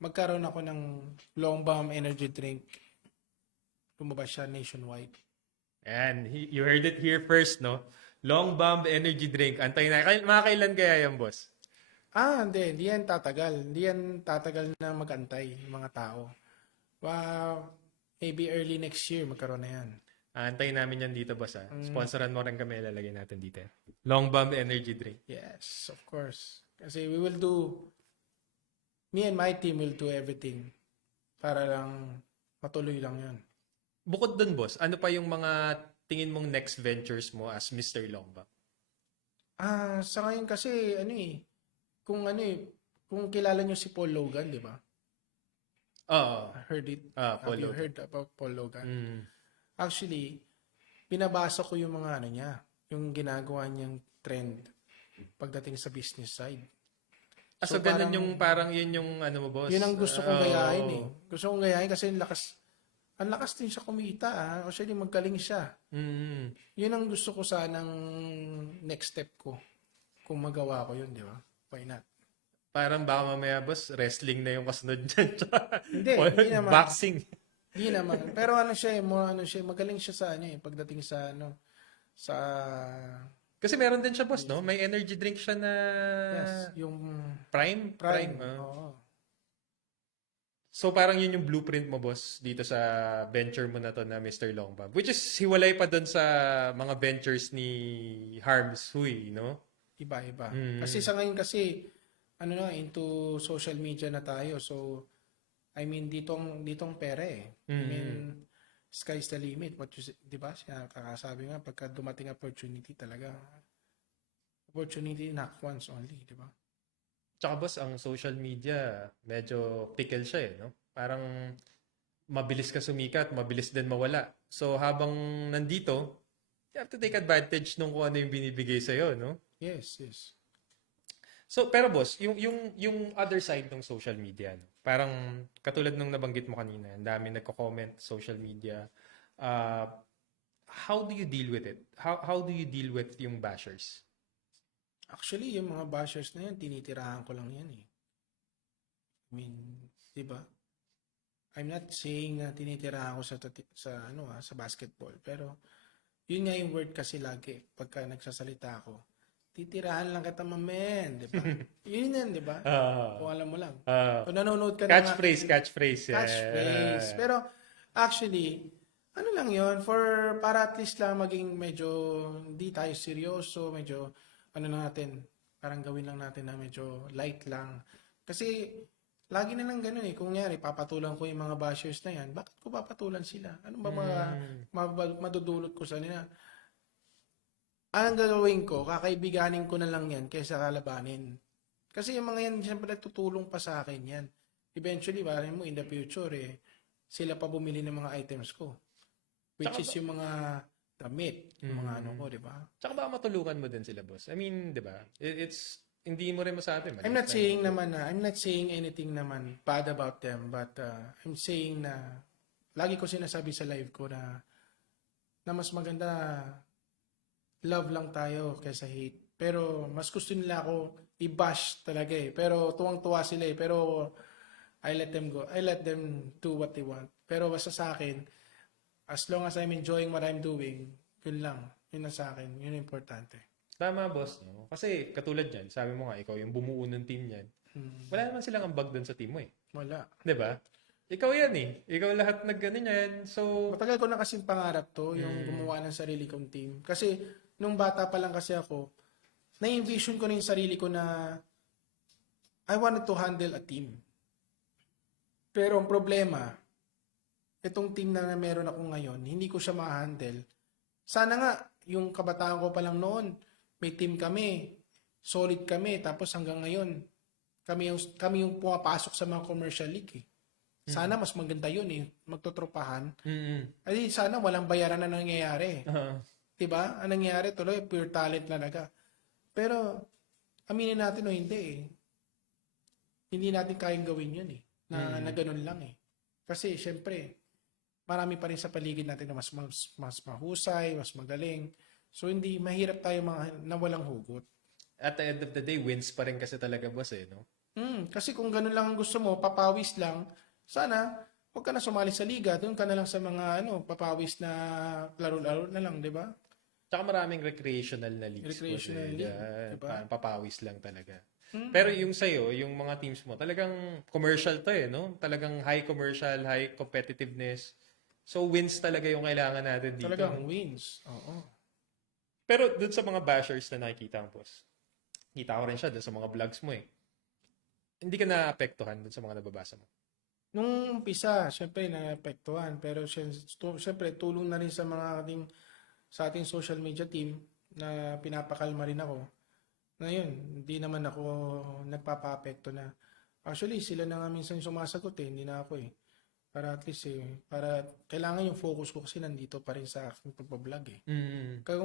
Magkaroon ako ng Longbam energy drink. Lumabas siya nationwide. And you heard it here first, no? Longbam energy drink. Antayin na. Mga kailan kaya yan, boss? Hindi yan tatagal. Hindi yan tatagal na mag-antay yung mga tao. Maybe early next year magkaroon na yan. Antayin namin yan dito, boss. Sponsoran mo rin kami, ilalagay natin dito. Longbam energy drink. Yes, of course. Kasi me and my team will do everything para lang matuloy lang yun. Bukod dun, boss, ano pa yung mga tingin mong next ventures mo as Mr. Longbam? Sa ngayon kasi, kung kilala nyo si Paul Logan, di ba? Oo. Heard it? Paul Have you Logan. heard about Paul Logan? Actually, binabasa ko yung mga niya, yung ginagawa niyang trend pagdating sa business side. So ganun yung parang yun yung mo, boss? Yun ang gusto kong gayahin eh. Gusto kong gayahin kasi ang lakas din siya kumita. O siya din magaling siya. Yun ang gusto ko sanang next step ko. Kung magawa ko yun, di ba? Why not? Parang baka mamaya, boss, wrestling na yung kasunod dyan. Hindi naman. Boxing. Hindi naman. Pero ano siya, magaling siya sa pagdating sa sa Kasi meron din siya, boss, no? May energy drink siya na yes, yung Prime. prime. Ah. Oo. So parang yun yung blueprint mo, boss, dito sa venture mo na to na Mr. Longbomb. Which is hiwalay pa doon sa mga ventures ni Harms Hui, no? Iba-iba. Mm. Kasi sa ngayon kasi into social media na tayo. So I mean ditong pera eh. I mean sky's the limit. 'Di ba? Siya kakasabi nga pagka dumating opportunity talaga. Opportunity knock once only, 'di ba? Tsaka boss, ang social media, medyo pickle siya eh, no? Parang mabilis ka sumikat, mabilis din mawala. So habang nandito, you have to take advantage nung kung ano yung binibigay sa'yo, no? Yes, yes. So, pero boss, yung other side ng social media, no? Parang katulad nung nabanggit mo kanina, ang dami nagko-comment social media. Uh, how do you deal with it? How do you deal with yung bashers? Actually, yung mga bashers na yan, tinitirahan ko lang yan eh. I mean, 'di ba? I'm not saying na tinitirahan ko sa basketball, pero yun nga yung word kasi lagi pagka nagsasalita ako. Titirahan lang kita, mamen, 'di ba? Yun yan, 'di ba? Kung alam mo lang. Kung nanonood ka ng aking Catchphrase. catchphrase. Yeah. Pero actually, ano lang yon para at least lang maging medyo hindi tayo seryoso, medyo natin, parang gawin lang natin na medyo light lang. Kasi lagi na lang ganun eh. Kung nyari, papatulan ko yung mga bashers na yan, bakit ko papatulan sila? Ano ba mga madudulot ko sa nila? Anong gagawin ko? Kakaibiganin ko na lang yan kaysa kalabanin. Kasi yung mga yan, siyempre tutulong pa sa akin yan. Eventually, parang mo in the future sila pa bumili ng mga items ko. Which is yung mga damit, yung mga ko, di ba? Tsaka baka matulungan mo din sila, boss. I mean, di ba? It's hindi mo rin masabi. I'm not saying anything naman bad about them, but I'm saying na lagi ko sinasabi sa live ko na mas maganda love lang tayo kaysa hate. Pero mas gusto nila ako i-bash talaga eh. Pero tuwang-tuwa sila eh. Pero I let them go. I let them do what they want. Pero basta sa akin, as long as I'm enjoying what I'm doing, yun lang. Yun na sa akin. Yun ang importante. Tama, boss. No? Kasi katulad yan, sabi mo nga, ikaw yung bumuo ng team yan. Wala naman silang ambag doon sa team mo eh. Wala. 'Di ba? Ikaw yan eh. Ikaw lahat nag-ano yan. So, matagal ko na kasing pangarap to, yung gumawa ng sarili kong team. Kasi nung bata pa lang kasi ako, na-envision ko na yung sarili ko na I wanted to handle a team. Pero ang problema, itong team na meron ako ngayon, hindi ko siya ma-handle. Sana nga, yung kabataan ko pa lang noon, may team kami, solid kami, tapos hanggang ngayon, kami yung pumapasok sa mga commercial league eh. Sana mas maganda yun eh, magtotropahan. Ay sana walang bayaran na nangyayari. Diba? Ang nangyayari tuloy, pure talent talaga. Pero, aminin natin o hindi eh. Hindi natin kayang gawin yun eh. Na ganun lang eh. Kasi, syempre, marami pa rin sa paligid natin na mas mahusay, mas magaling. So, hindi, mahirap tayo na walang hugot. At the end of the day, wins pa rin kasi talaga, boss eh, no? Kasi kung ganun lang ang gusto mo, papawis lang, sana, huwag ka na sumali sa liga. Doon ka na lang sa mga, papawis na laro-laro na lang, di ba? Tsaka maraming recreational na leagues. Recreational league, diba? Papawis lang talaga. Pero yung sa'yo, yung mga teams mo, talagang commercial to eh, no? Talagang high commercial, high competitiveness. So, wins talaga yung kailangan natin dito. Talagang wins. Oo. Pero dun sa mga bashers na nakikita ang boss, kita ko rin siya dun sa mga vlogs mo eh. Hindi ka naapektuhan dun sa mga nababasa mo? Nung umpisa, syempre naapektuhan. Pero syempre, tulong na rin sa ating social media team na pinapakalma rin ako. Ngayon, hindi naman ako nagpapa-apekto na. Actually, sila na nga minsan sumasagot eh, hindi na ako eh. Para at least para kailangan yung focus ko kasi nandito pa rin sa aking pagbablog eh. Kaya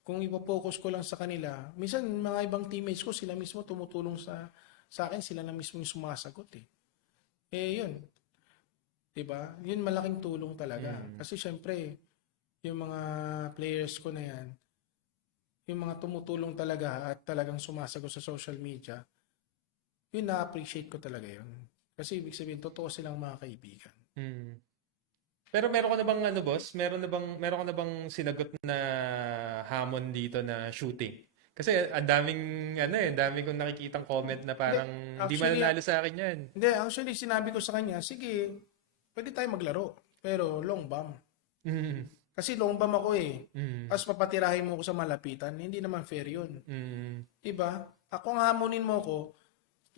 kung ipo-focus ko lang sa kanila, minsan mga ibang teammates ko, sila mismo tumutulong sa akin, sila na mismo yung sumasagot eh. Yun. 'Di ba? Yun malaking tulong talaga. Kasi syempre, yung mga players ko na yan, yung mga tumutulong talaga at talagang sumasagot sa social media, yun na-appreciate ko talaga yun. Kasi ibig sabihin, totoo silang mga kaibigan. Pero meron ka na bang ano, boss? Meron ka na bang sinagot na hamon dito na shooting? Kasi ang dami kong nakikitang comment na Hindi, parang hindi actually, mananalo sa akin 'yan. sinabi ko sa kanya, sige, pwede tayo maglaro. Pero long bomb. Mm. Kasi long bomb ako eh. Mm. Tapos papatirahin mo ko sa malapitan, hindi naman fair yun. Mm. Diba? Ako nga hamunin mo ko,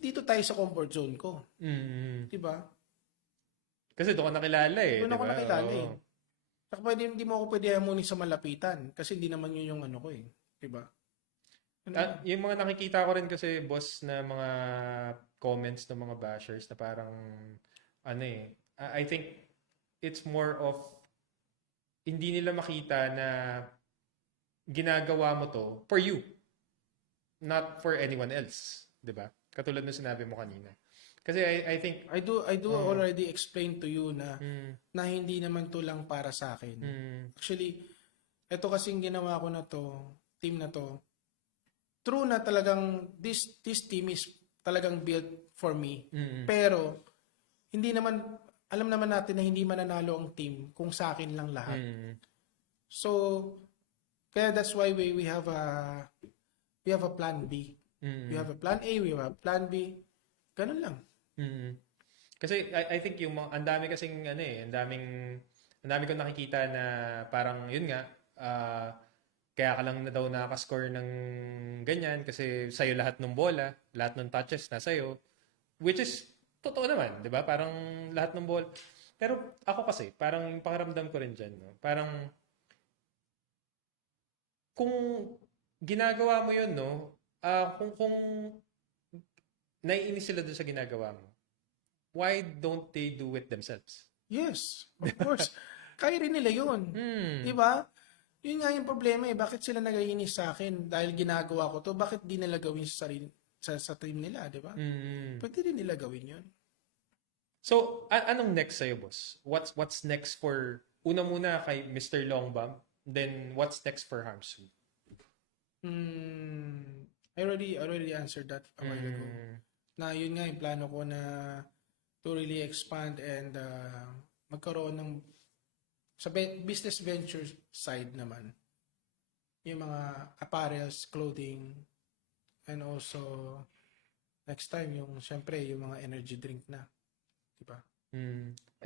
dito tayo sa comfort zone ko. Mm. Diba? Kasi doon ka nakilala eh, Doon di ako ba? nakilala eh. Oo. Saka hindi mo ako pwede hamunin sa malapitan. Kasi hindi naman yun yung ano ko eh. Diba? Ano ba? Yung mga nakikita ko rin kasi, boss, na mga comments ng mga bashers na parang ano eh, I think it's more of hindi nila makita na ginagawa mo to for you, not for anyone else, 'di ba? Katulad ng sinabi mo kanina. Kasi I think I do already explain to you na mm, na hindi naman to lang para sa akin. mm, Actually, ito kasing ginawa ko na to, team na to, true na talagang this team is talagang built for me. mm, Pero hindi naman alam naman natin na hindi mananalo ang team kung sa akin lang lahat. mm, So kaya that's why we have a plan B. mm, We have a plan A, we have a plan B. Ganun lang. mm. Kasi I think yung mga ang dami kasing ano eh, ang dami kong nakikita na parang yun nga kaya ka lang na daw nakaka-score ng ganyan kasi sa'yo lahat ng bola, lahat ng touches na sa'yo. Which is, totoo naman, di ba? Parang lahat ng bola. Pero ako kasi, parang pakiramdam ko rin dyan, no? Parang, kung ginagawa mo yun, no? Kung naiinis sila doon sa ginagawa mo, why don't they do it themselves? Yes, of course. Kaya rin nila yun. Hmm. Di ba? Yun nga yung problema eh. Bakit sila nagaiinis sa akin dahil ginagawa ko to? Bakit di nila gawin sa sarili, sa team nila, di ba? Hmm. Pwede rin nila gawin yun. So, anong next sa'yo, boss? What's next for, una muna kay Mr. Longbomb, then what's next for Harmsu? I already answered that a while ago. Na yun nga yung plano ko na to really expand and magkaroon ng sa business venture side naman. Yung mga apparels, clothing, and also next time yung syempre yung mga energy drink na. Diba?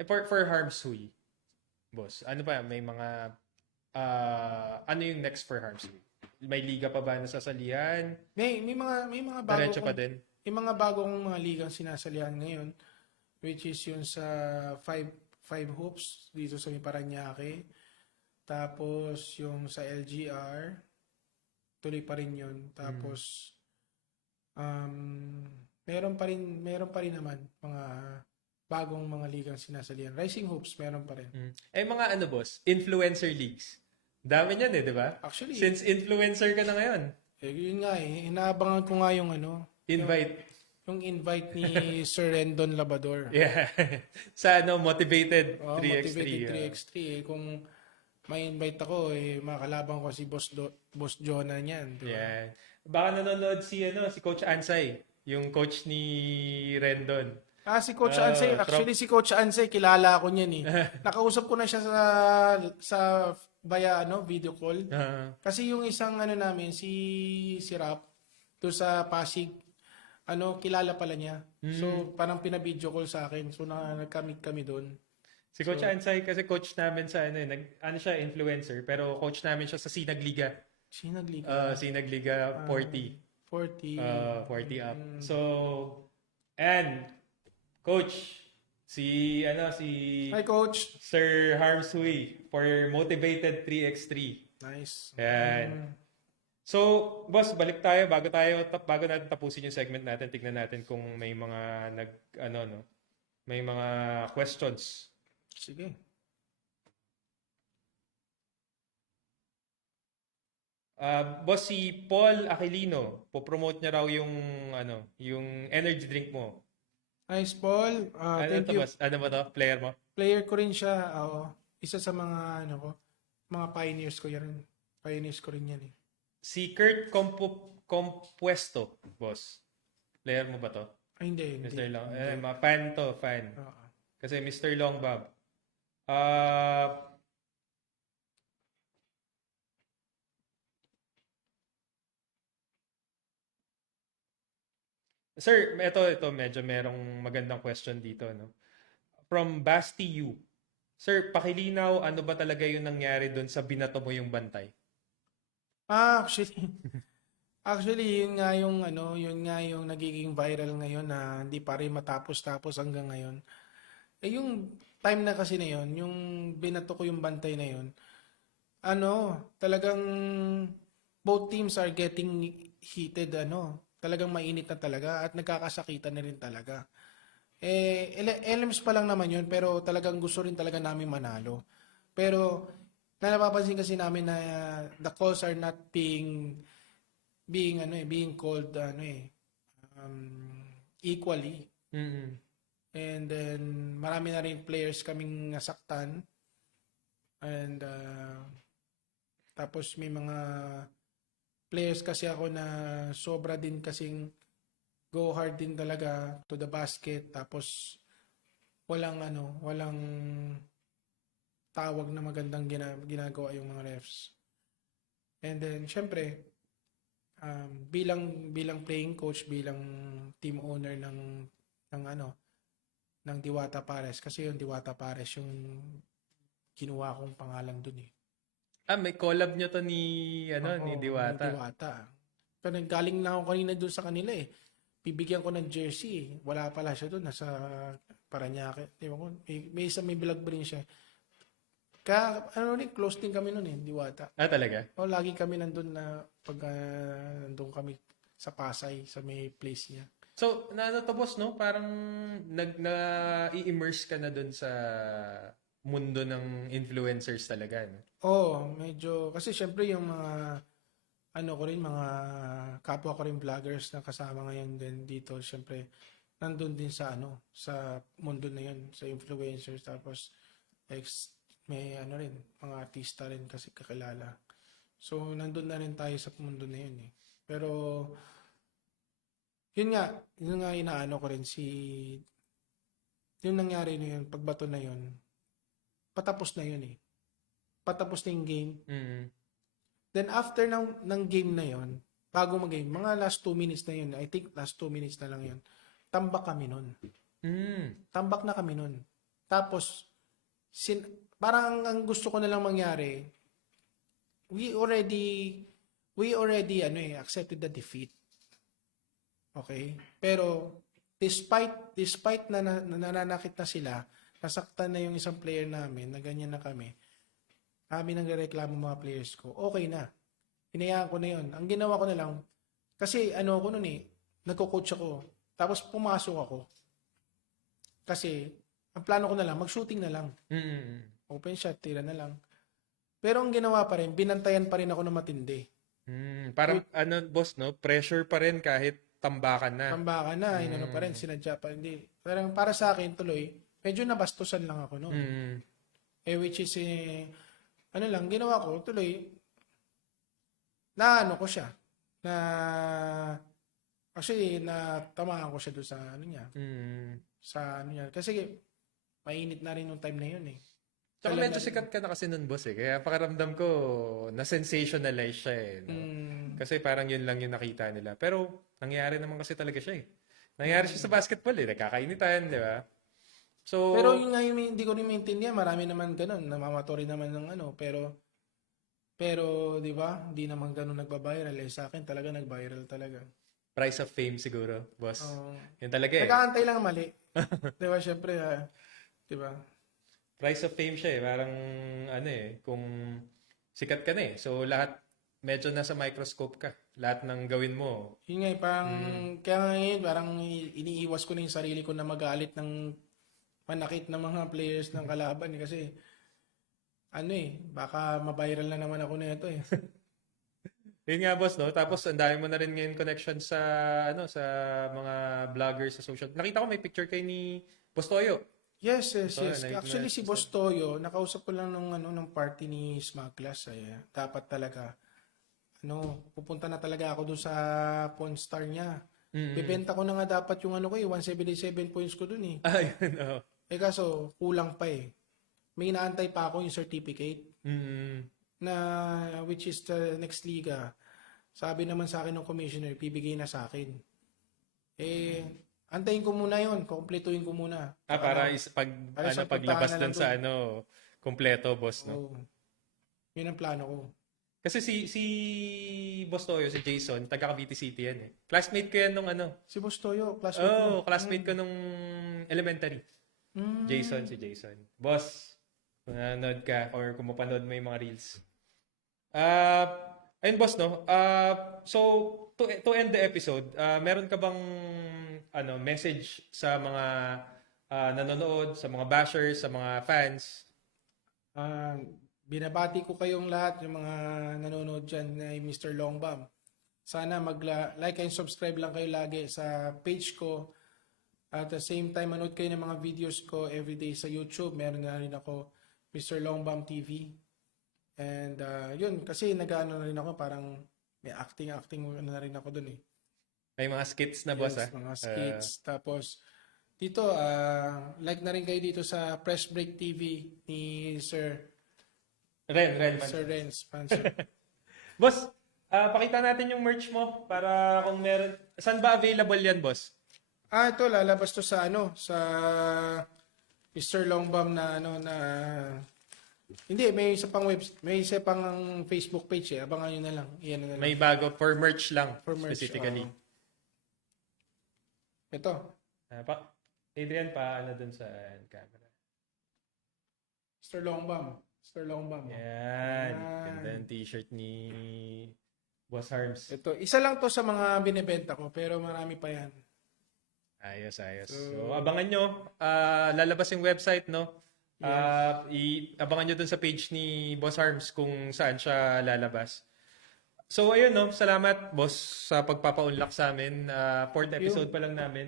For Harmsui, boss, ano ba, may mga, ano yung next for Harmsui? May liga pa ba na sasalihan? May mga bago Diretso pa din? Yung mga bagong mga ligang sinasalihan ngayon, which is yung sa five hoops dito sa Paranaque. Tapos yung sa LGR, tuloy pa rin yun. Tapos meron pa rin naman mga bagong mga ligang sinasalihan. Rising hoops meron pa rin. Mga ano, boss, influencer leagues. Dami niyan di ba? Actually, Since influencer ka na ngayon, yun nga eh, inaabangan ko nga yung invite. yung invite ni Sir Rendon Labador. Yeah. Sa Motivated 3x3. Motivated 3x3 eh. Kung may invite ako eh, makalaban ko si Boss Jonah niyan, di ba? Yeah. Baka nanonood si Coach Ansay, yung coach ni Rendon. Si Coach Ansay, actually si Coach Ansay kilala ko niyan eh. Nakausap ko na siya sa via video call. Kasi yung isang namin si Rap do sa Pasig kilala pala niya. So, parang pinabideo call sa akin. So, nagkamit kami doon. Si Coach Ansay kasi coach namin sa siya, influencer, pero coach namin siya sa Sinag Liga. Sinag Liga? Sinag Liga 40. 40. 40 up. So, and Coach, si Hi, Coach. Sir Harmsui for Motivated 3x3. Nice. Yan. So, boss, balik tayo bago natin tapusin yung segment natin. Tignan natin kung may mga may mga questions. Sige. Boss, si Paul Aquilino, po-promote niya raw yung energy drink mo. Nice, Paul. Thank you. Boss? Ano ba to? Player mo? Player ko rin siya. Isa sa mga mga pioneers ko yan. Pioneers ko rin yan eh. Si Kurt Compuesto, boss. Player mo ba to? Ay, hindi. Mr. Long. Fan to, fan. Kasi Mr. Long Bob. Ah, sir, ito medyo merong magandang question dito, no? From Basti U. Sir, pakilinaw ano ba talaga yung nangyari doon sa binato mo yung bantay? Actually, actually, yun nga yung yun nga yung nagiging viral ngayon na hindi pa rin matapos-tapos hanggang ngayon. Eh yung time na kasi na yun, yung binato ko yung bantay na yun, talagang both teams are getting heated, talagang mainit na talaga at nagkakasakitan na rin talaga. LMs pa lang naman yun, pero talagang gusto rin talaga namin manalo. Pero napapansin kasi namin na the calls are not being called equally. Mm. And then marami na rin players kaming nasaktan, and tapos may mga players kasi ako na sobra din kasing go hard din talaga to the basket, tapos walang tawag na magandang ginagawa yung mga refs. And then syempre, bilang playing coach, bilang team owner ng Diwata Pares, kasi yung Diwata Pares yung kinuha kong pangalan dun eh. May collab nyo to ni, ni Oo, ng Diwata. Diwata. Pero galing na ako kanina dun sa kanila eh. Bibigyan ko ng jersey eh. Wala pala siya dun, nasa Paranaque. Ewan ko, may vlog pa rin siya. Kaya, close din kami nun eh, Diwata. Talaga? O, lagi kami nandun na pag nandun kami sa Pasay, sa may place niya. So, ano to boss, no? Parang i-immerse ka na dun sa mundo ng influencers talaga, no? Oo, medyo, kasi syempre yung mga, ko rin, mga kapwa ko rin vloggers na kasama ngayon din dito, syempre, nandun din sa, sa mundo na yun, sa influencers, tapos, may rin, mga artista rin kasi kakilala. So, nandun na rin tayo sa mundo na yun eh. Pero, yun nga inaano ko rin yung nangyari na yun, pagbato na yun, patapos na yun eh. Patapos na yung game. Mm. Then after ng game na yon, bago mag-game, mga last 2 minutes na yun, I think last 2 minutes na lang yun, tambak kami nun. Mm. Tambak na kami nun. Tapos, parang ang gusto ko na lang mangyari, we already accepted the defeat. Okay? Pero, despite na nananakit na sila, nasaktan na yung isang player namin, na ganyan na kami nagrereklamo mga players ko, okay na. Hinayaan ko na yun. Ang ginawa ko na lang, kasi ako nun eh, nagko-coach ako. Tapos pumasok ako. Kasi, ang plano ko na lang, mag-shooting na lang. Mm. Open shot, tira na lang. Pero ang ginawa pa rin, binantayan pa rin ako ng matindi. Parang, boss, no? Pressure pa rin kahit tambakan na. Tambakan na, inano pa rin, sinadya pa. Hindi. Parang para sa akin, tuloy, medyo nabastusan lang ako noon. Which is, ginawa ko, tuloy, na ko siya. Actually, natamaan ko siya doon sa niya. Sa niya. Kasi, mainit na rin yung time na yun eh. Tsaka medyo sikat ka na kasi nun, boss eh. Kaya pakiramdam ko, na-sensationalize siya eh. No? Kasi parang yun lang yung nakita nila. Pero, nangyari naman kasi talaga siya eh. Nangyari siya sa basketball eh. Nagkakainitan, di ba? So, pero yun nga yung hindi ko rin maintindihan. Marami naman ganun. Namamato rin naman ng pero, di ba? Hindi naman ganun nagba-viral. Sa akin talaga nag-viral talaga. price of fame siguro, boss. Yun talaga eh. Nagkakantay lang mali. Di ba? Siyempre, di ba? Price of fame siya eh. Parang, kung sikat ka na eh. So, lahat, medyo nasa microscope ka. Lahat ng gawin mo. Yun nga, parang, kaya ngayon, parang iniiwas ko na yung sarili ko na magalit ng manakit ng mga players ng kalaban. Kasi, baka ma-viral na naman ako na ito eh. Yun nga, boss, no? Tapos, ang dami mo na rin ngayon connection sa, sa mga vloggers sa social. Nakita ko may picture kay ni Boss Toyo. Yes. Toyo, Actually, si Boss Toyo, nakausap ko lang nung party ni Smaglas. Dapat talaga, pupunta na talaga ako doon sa Pawn Star niya. Bibenta ko na nga dapat yung 177 points ko doon eh. Ayun, oh. Kaso, kulang pa eh. may inaantay pa ako yung certificate na which is the next liga. Sabi naman sa akin ng commissioner, bibigay na sa akin. Antayin ko muna yon, kumpletuhin ko muna. Para sa paglabas puntahan na dun lang sa kompleto, boss, no? Oo. Yun ang plano ko. Kasi si Boss Toyo, si Jason, taga Cavite City yan eh. Classmate ko yan nung Si Boss Toyo, classmate mo. classmate ko nung elementary. Si Jason. Boss, kung nanonood ka or kung mapanood mo yung mga reels. Ayun, boss, no? So, to end the episode, meron ka bang message sa mga nanonood, sa mga bashers, sa mga fans? Binabati ko kayong lahat, yung mga nanonood dyan na Mr. Longbam. Sana mag-like and subscribe lang kayo lagi sa page ko. At the same time, manood kayo ng mga videos ko everyday sa YouTube. Meron na rin ako, Mr. Longbam TV. And yun, kasi nag-ano na rin ako, parang may acting na rin ako dun eh. May mga skits na, boss, yes, mga skits. Tapos, dito, like na rin kayo dito sa Press Break TV ni Sir Ren. Sir Ren, sponsor. Boss, pakita natin yung merch mo para kung meron. Saan ba available yan, boss? Ito lalabas to sa sa Mr. Longbam na hindi, may isa pang may isa pang Facebook page eh. Abangan niyo na lang. Iyan na lang. May bago for merch lang, For merch, specifically. Ito. Adrian, dun sa camera. Mr. Longbam. Yan. Ganda yung t-shirt ni Boss Harms. Ito, isa lang to sa mga binebenta ko, pero marami pa yan. Ayos. So, abangan nyo. Lalabas yung website, no? Abangan nyo dun sa page ni Boss Harms kung saan siya lalabas. So, ayun, no? Salamat, boss, sa pagpapaunlak sa amin. Fourth episode pa lang namin.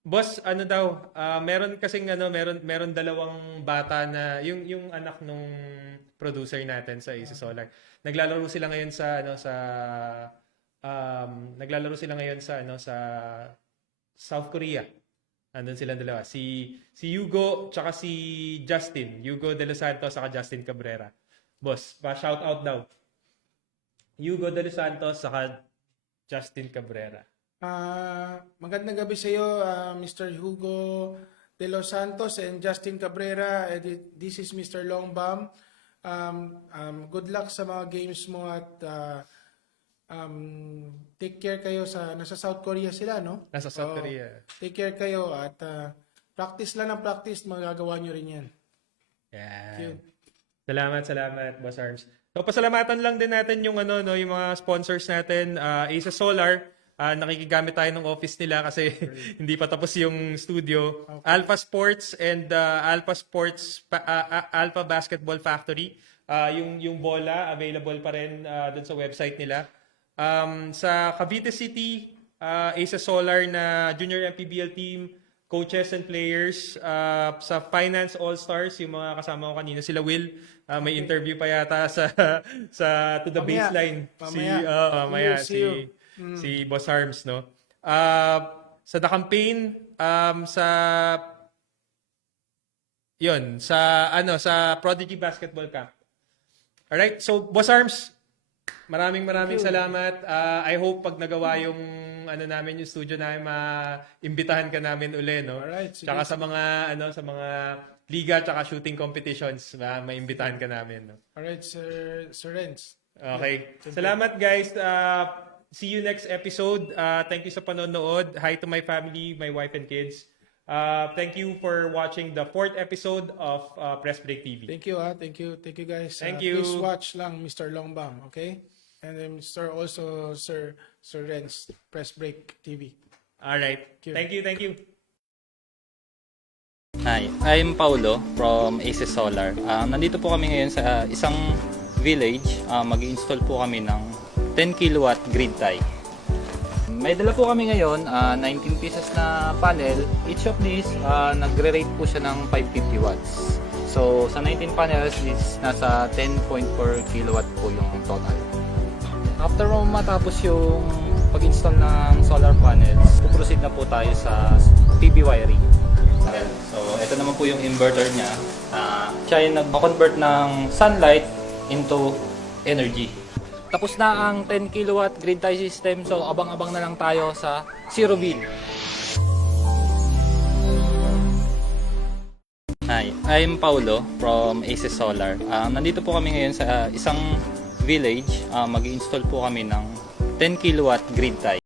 Boss, meron kasing meron dalawang bata na yung anak nung producer natin sa AC Solar. Naglalaro sila ngayon sa South Korea. Andun silang dalawa. Si Hugo tsaka si Justin. Hugo De Los Santos saka Justin Cabrera. Boss, pa-shout out daw. Hugo De Los Santos saka Justin Cabrera. Magandang gabi sa iyo, Mr. Hugo De Los Santos and Justin Cabrera. This is Mr. Longbam. Good luck sa mga games mo at take care kayo nasa South Korea sila, no? Nasa South Korea. Take care kayo at practice lang ng practice, magagawa nyo rin yan. Yan. Salamat, Boss Arms. So, pasalamatan lang din natin yung yung mga sponsors natin, Aces Solar. Nakikigamit tayo ng office nila kasi hindi pa tapos yung studio. Okay. Alpha Sports and Alpha Basketball Factory. Yung bola available pa rin dun sa website nila. Sa Cavite City, Aces Solar na Junior MPBL team, coaches and players. Sa Finance All-Stars, yung mga kasama ko kanina, sila Will. May interview pa yata sa To The Baseline. Si Boss Arms, no? Sa The Campaign, sa Prodigy Basketball Camp. Alright, so Boss Arms, maraming salamat. I hope pag nagawa yung namin yung studio namin, maimbitahan ka namin uli, no? Alright, tsaka sa mga liga tsaka shooting competitions, maimbitahan ka namin, no? Alright, Sir Renz. Okay. Salamat, guys. See you next episode. Thank you sa panonood. Hi to my family, my wife and kids. Thank you for watching the 4th episode of Press Break TV. Thank you, Thank you, guys. Thank you. Please watch lang Mr. Longbam, okay? And then Sir Renz, Press Break TV. All right. Thank you. Hi, I'm Paulo from Aces Solar. Nandito po kami ngayon sa isang village. Mag-i-install po kami ng 10 kilowatt grid tie. May dala po kami ngayon, 19 pieces na panel. Each of these, nagre-rate po siya ng 550 watts. So, sa 19 panels is nasa 10.4 kilowatt po yung total. After matapos yung pag-install ng solar panels, puproceed na po tayo sa PV wiring. So, ito naman po yung inverter niya. Siya yung nag-convert ng sunlight into energy. Tapos na ang 10 kilowatt grid tie system. So, abang-abang na lang tayo sa zero bill. Hi, I'm Paulo from Aces Solar. Nandito po kami ngayon sa isang village. Mag-install po kami ng 10 kilowatt grid tie.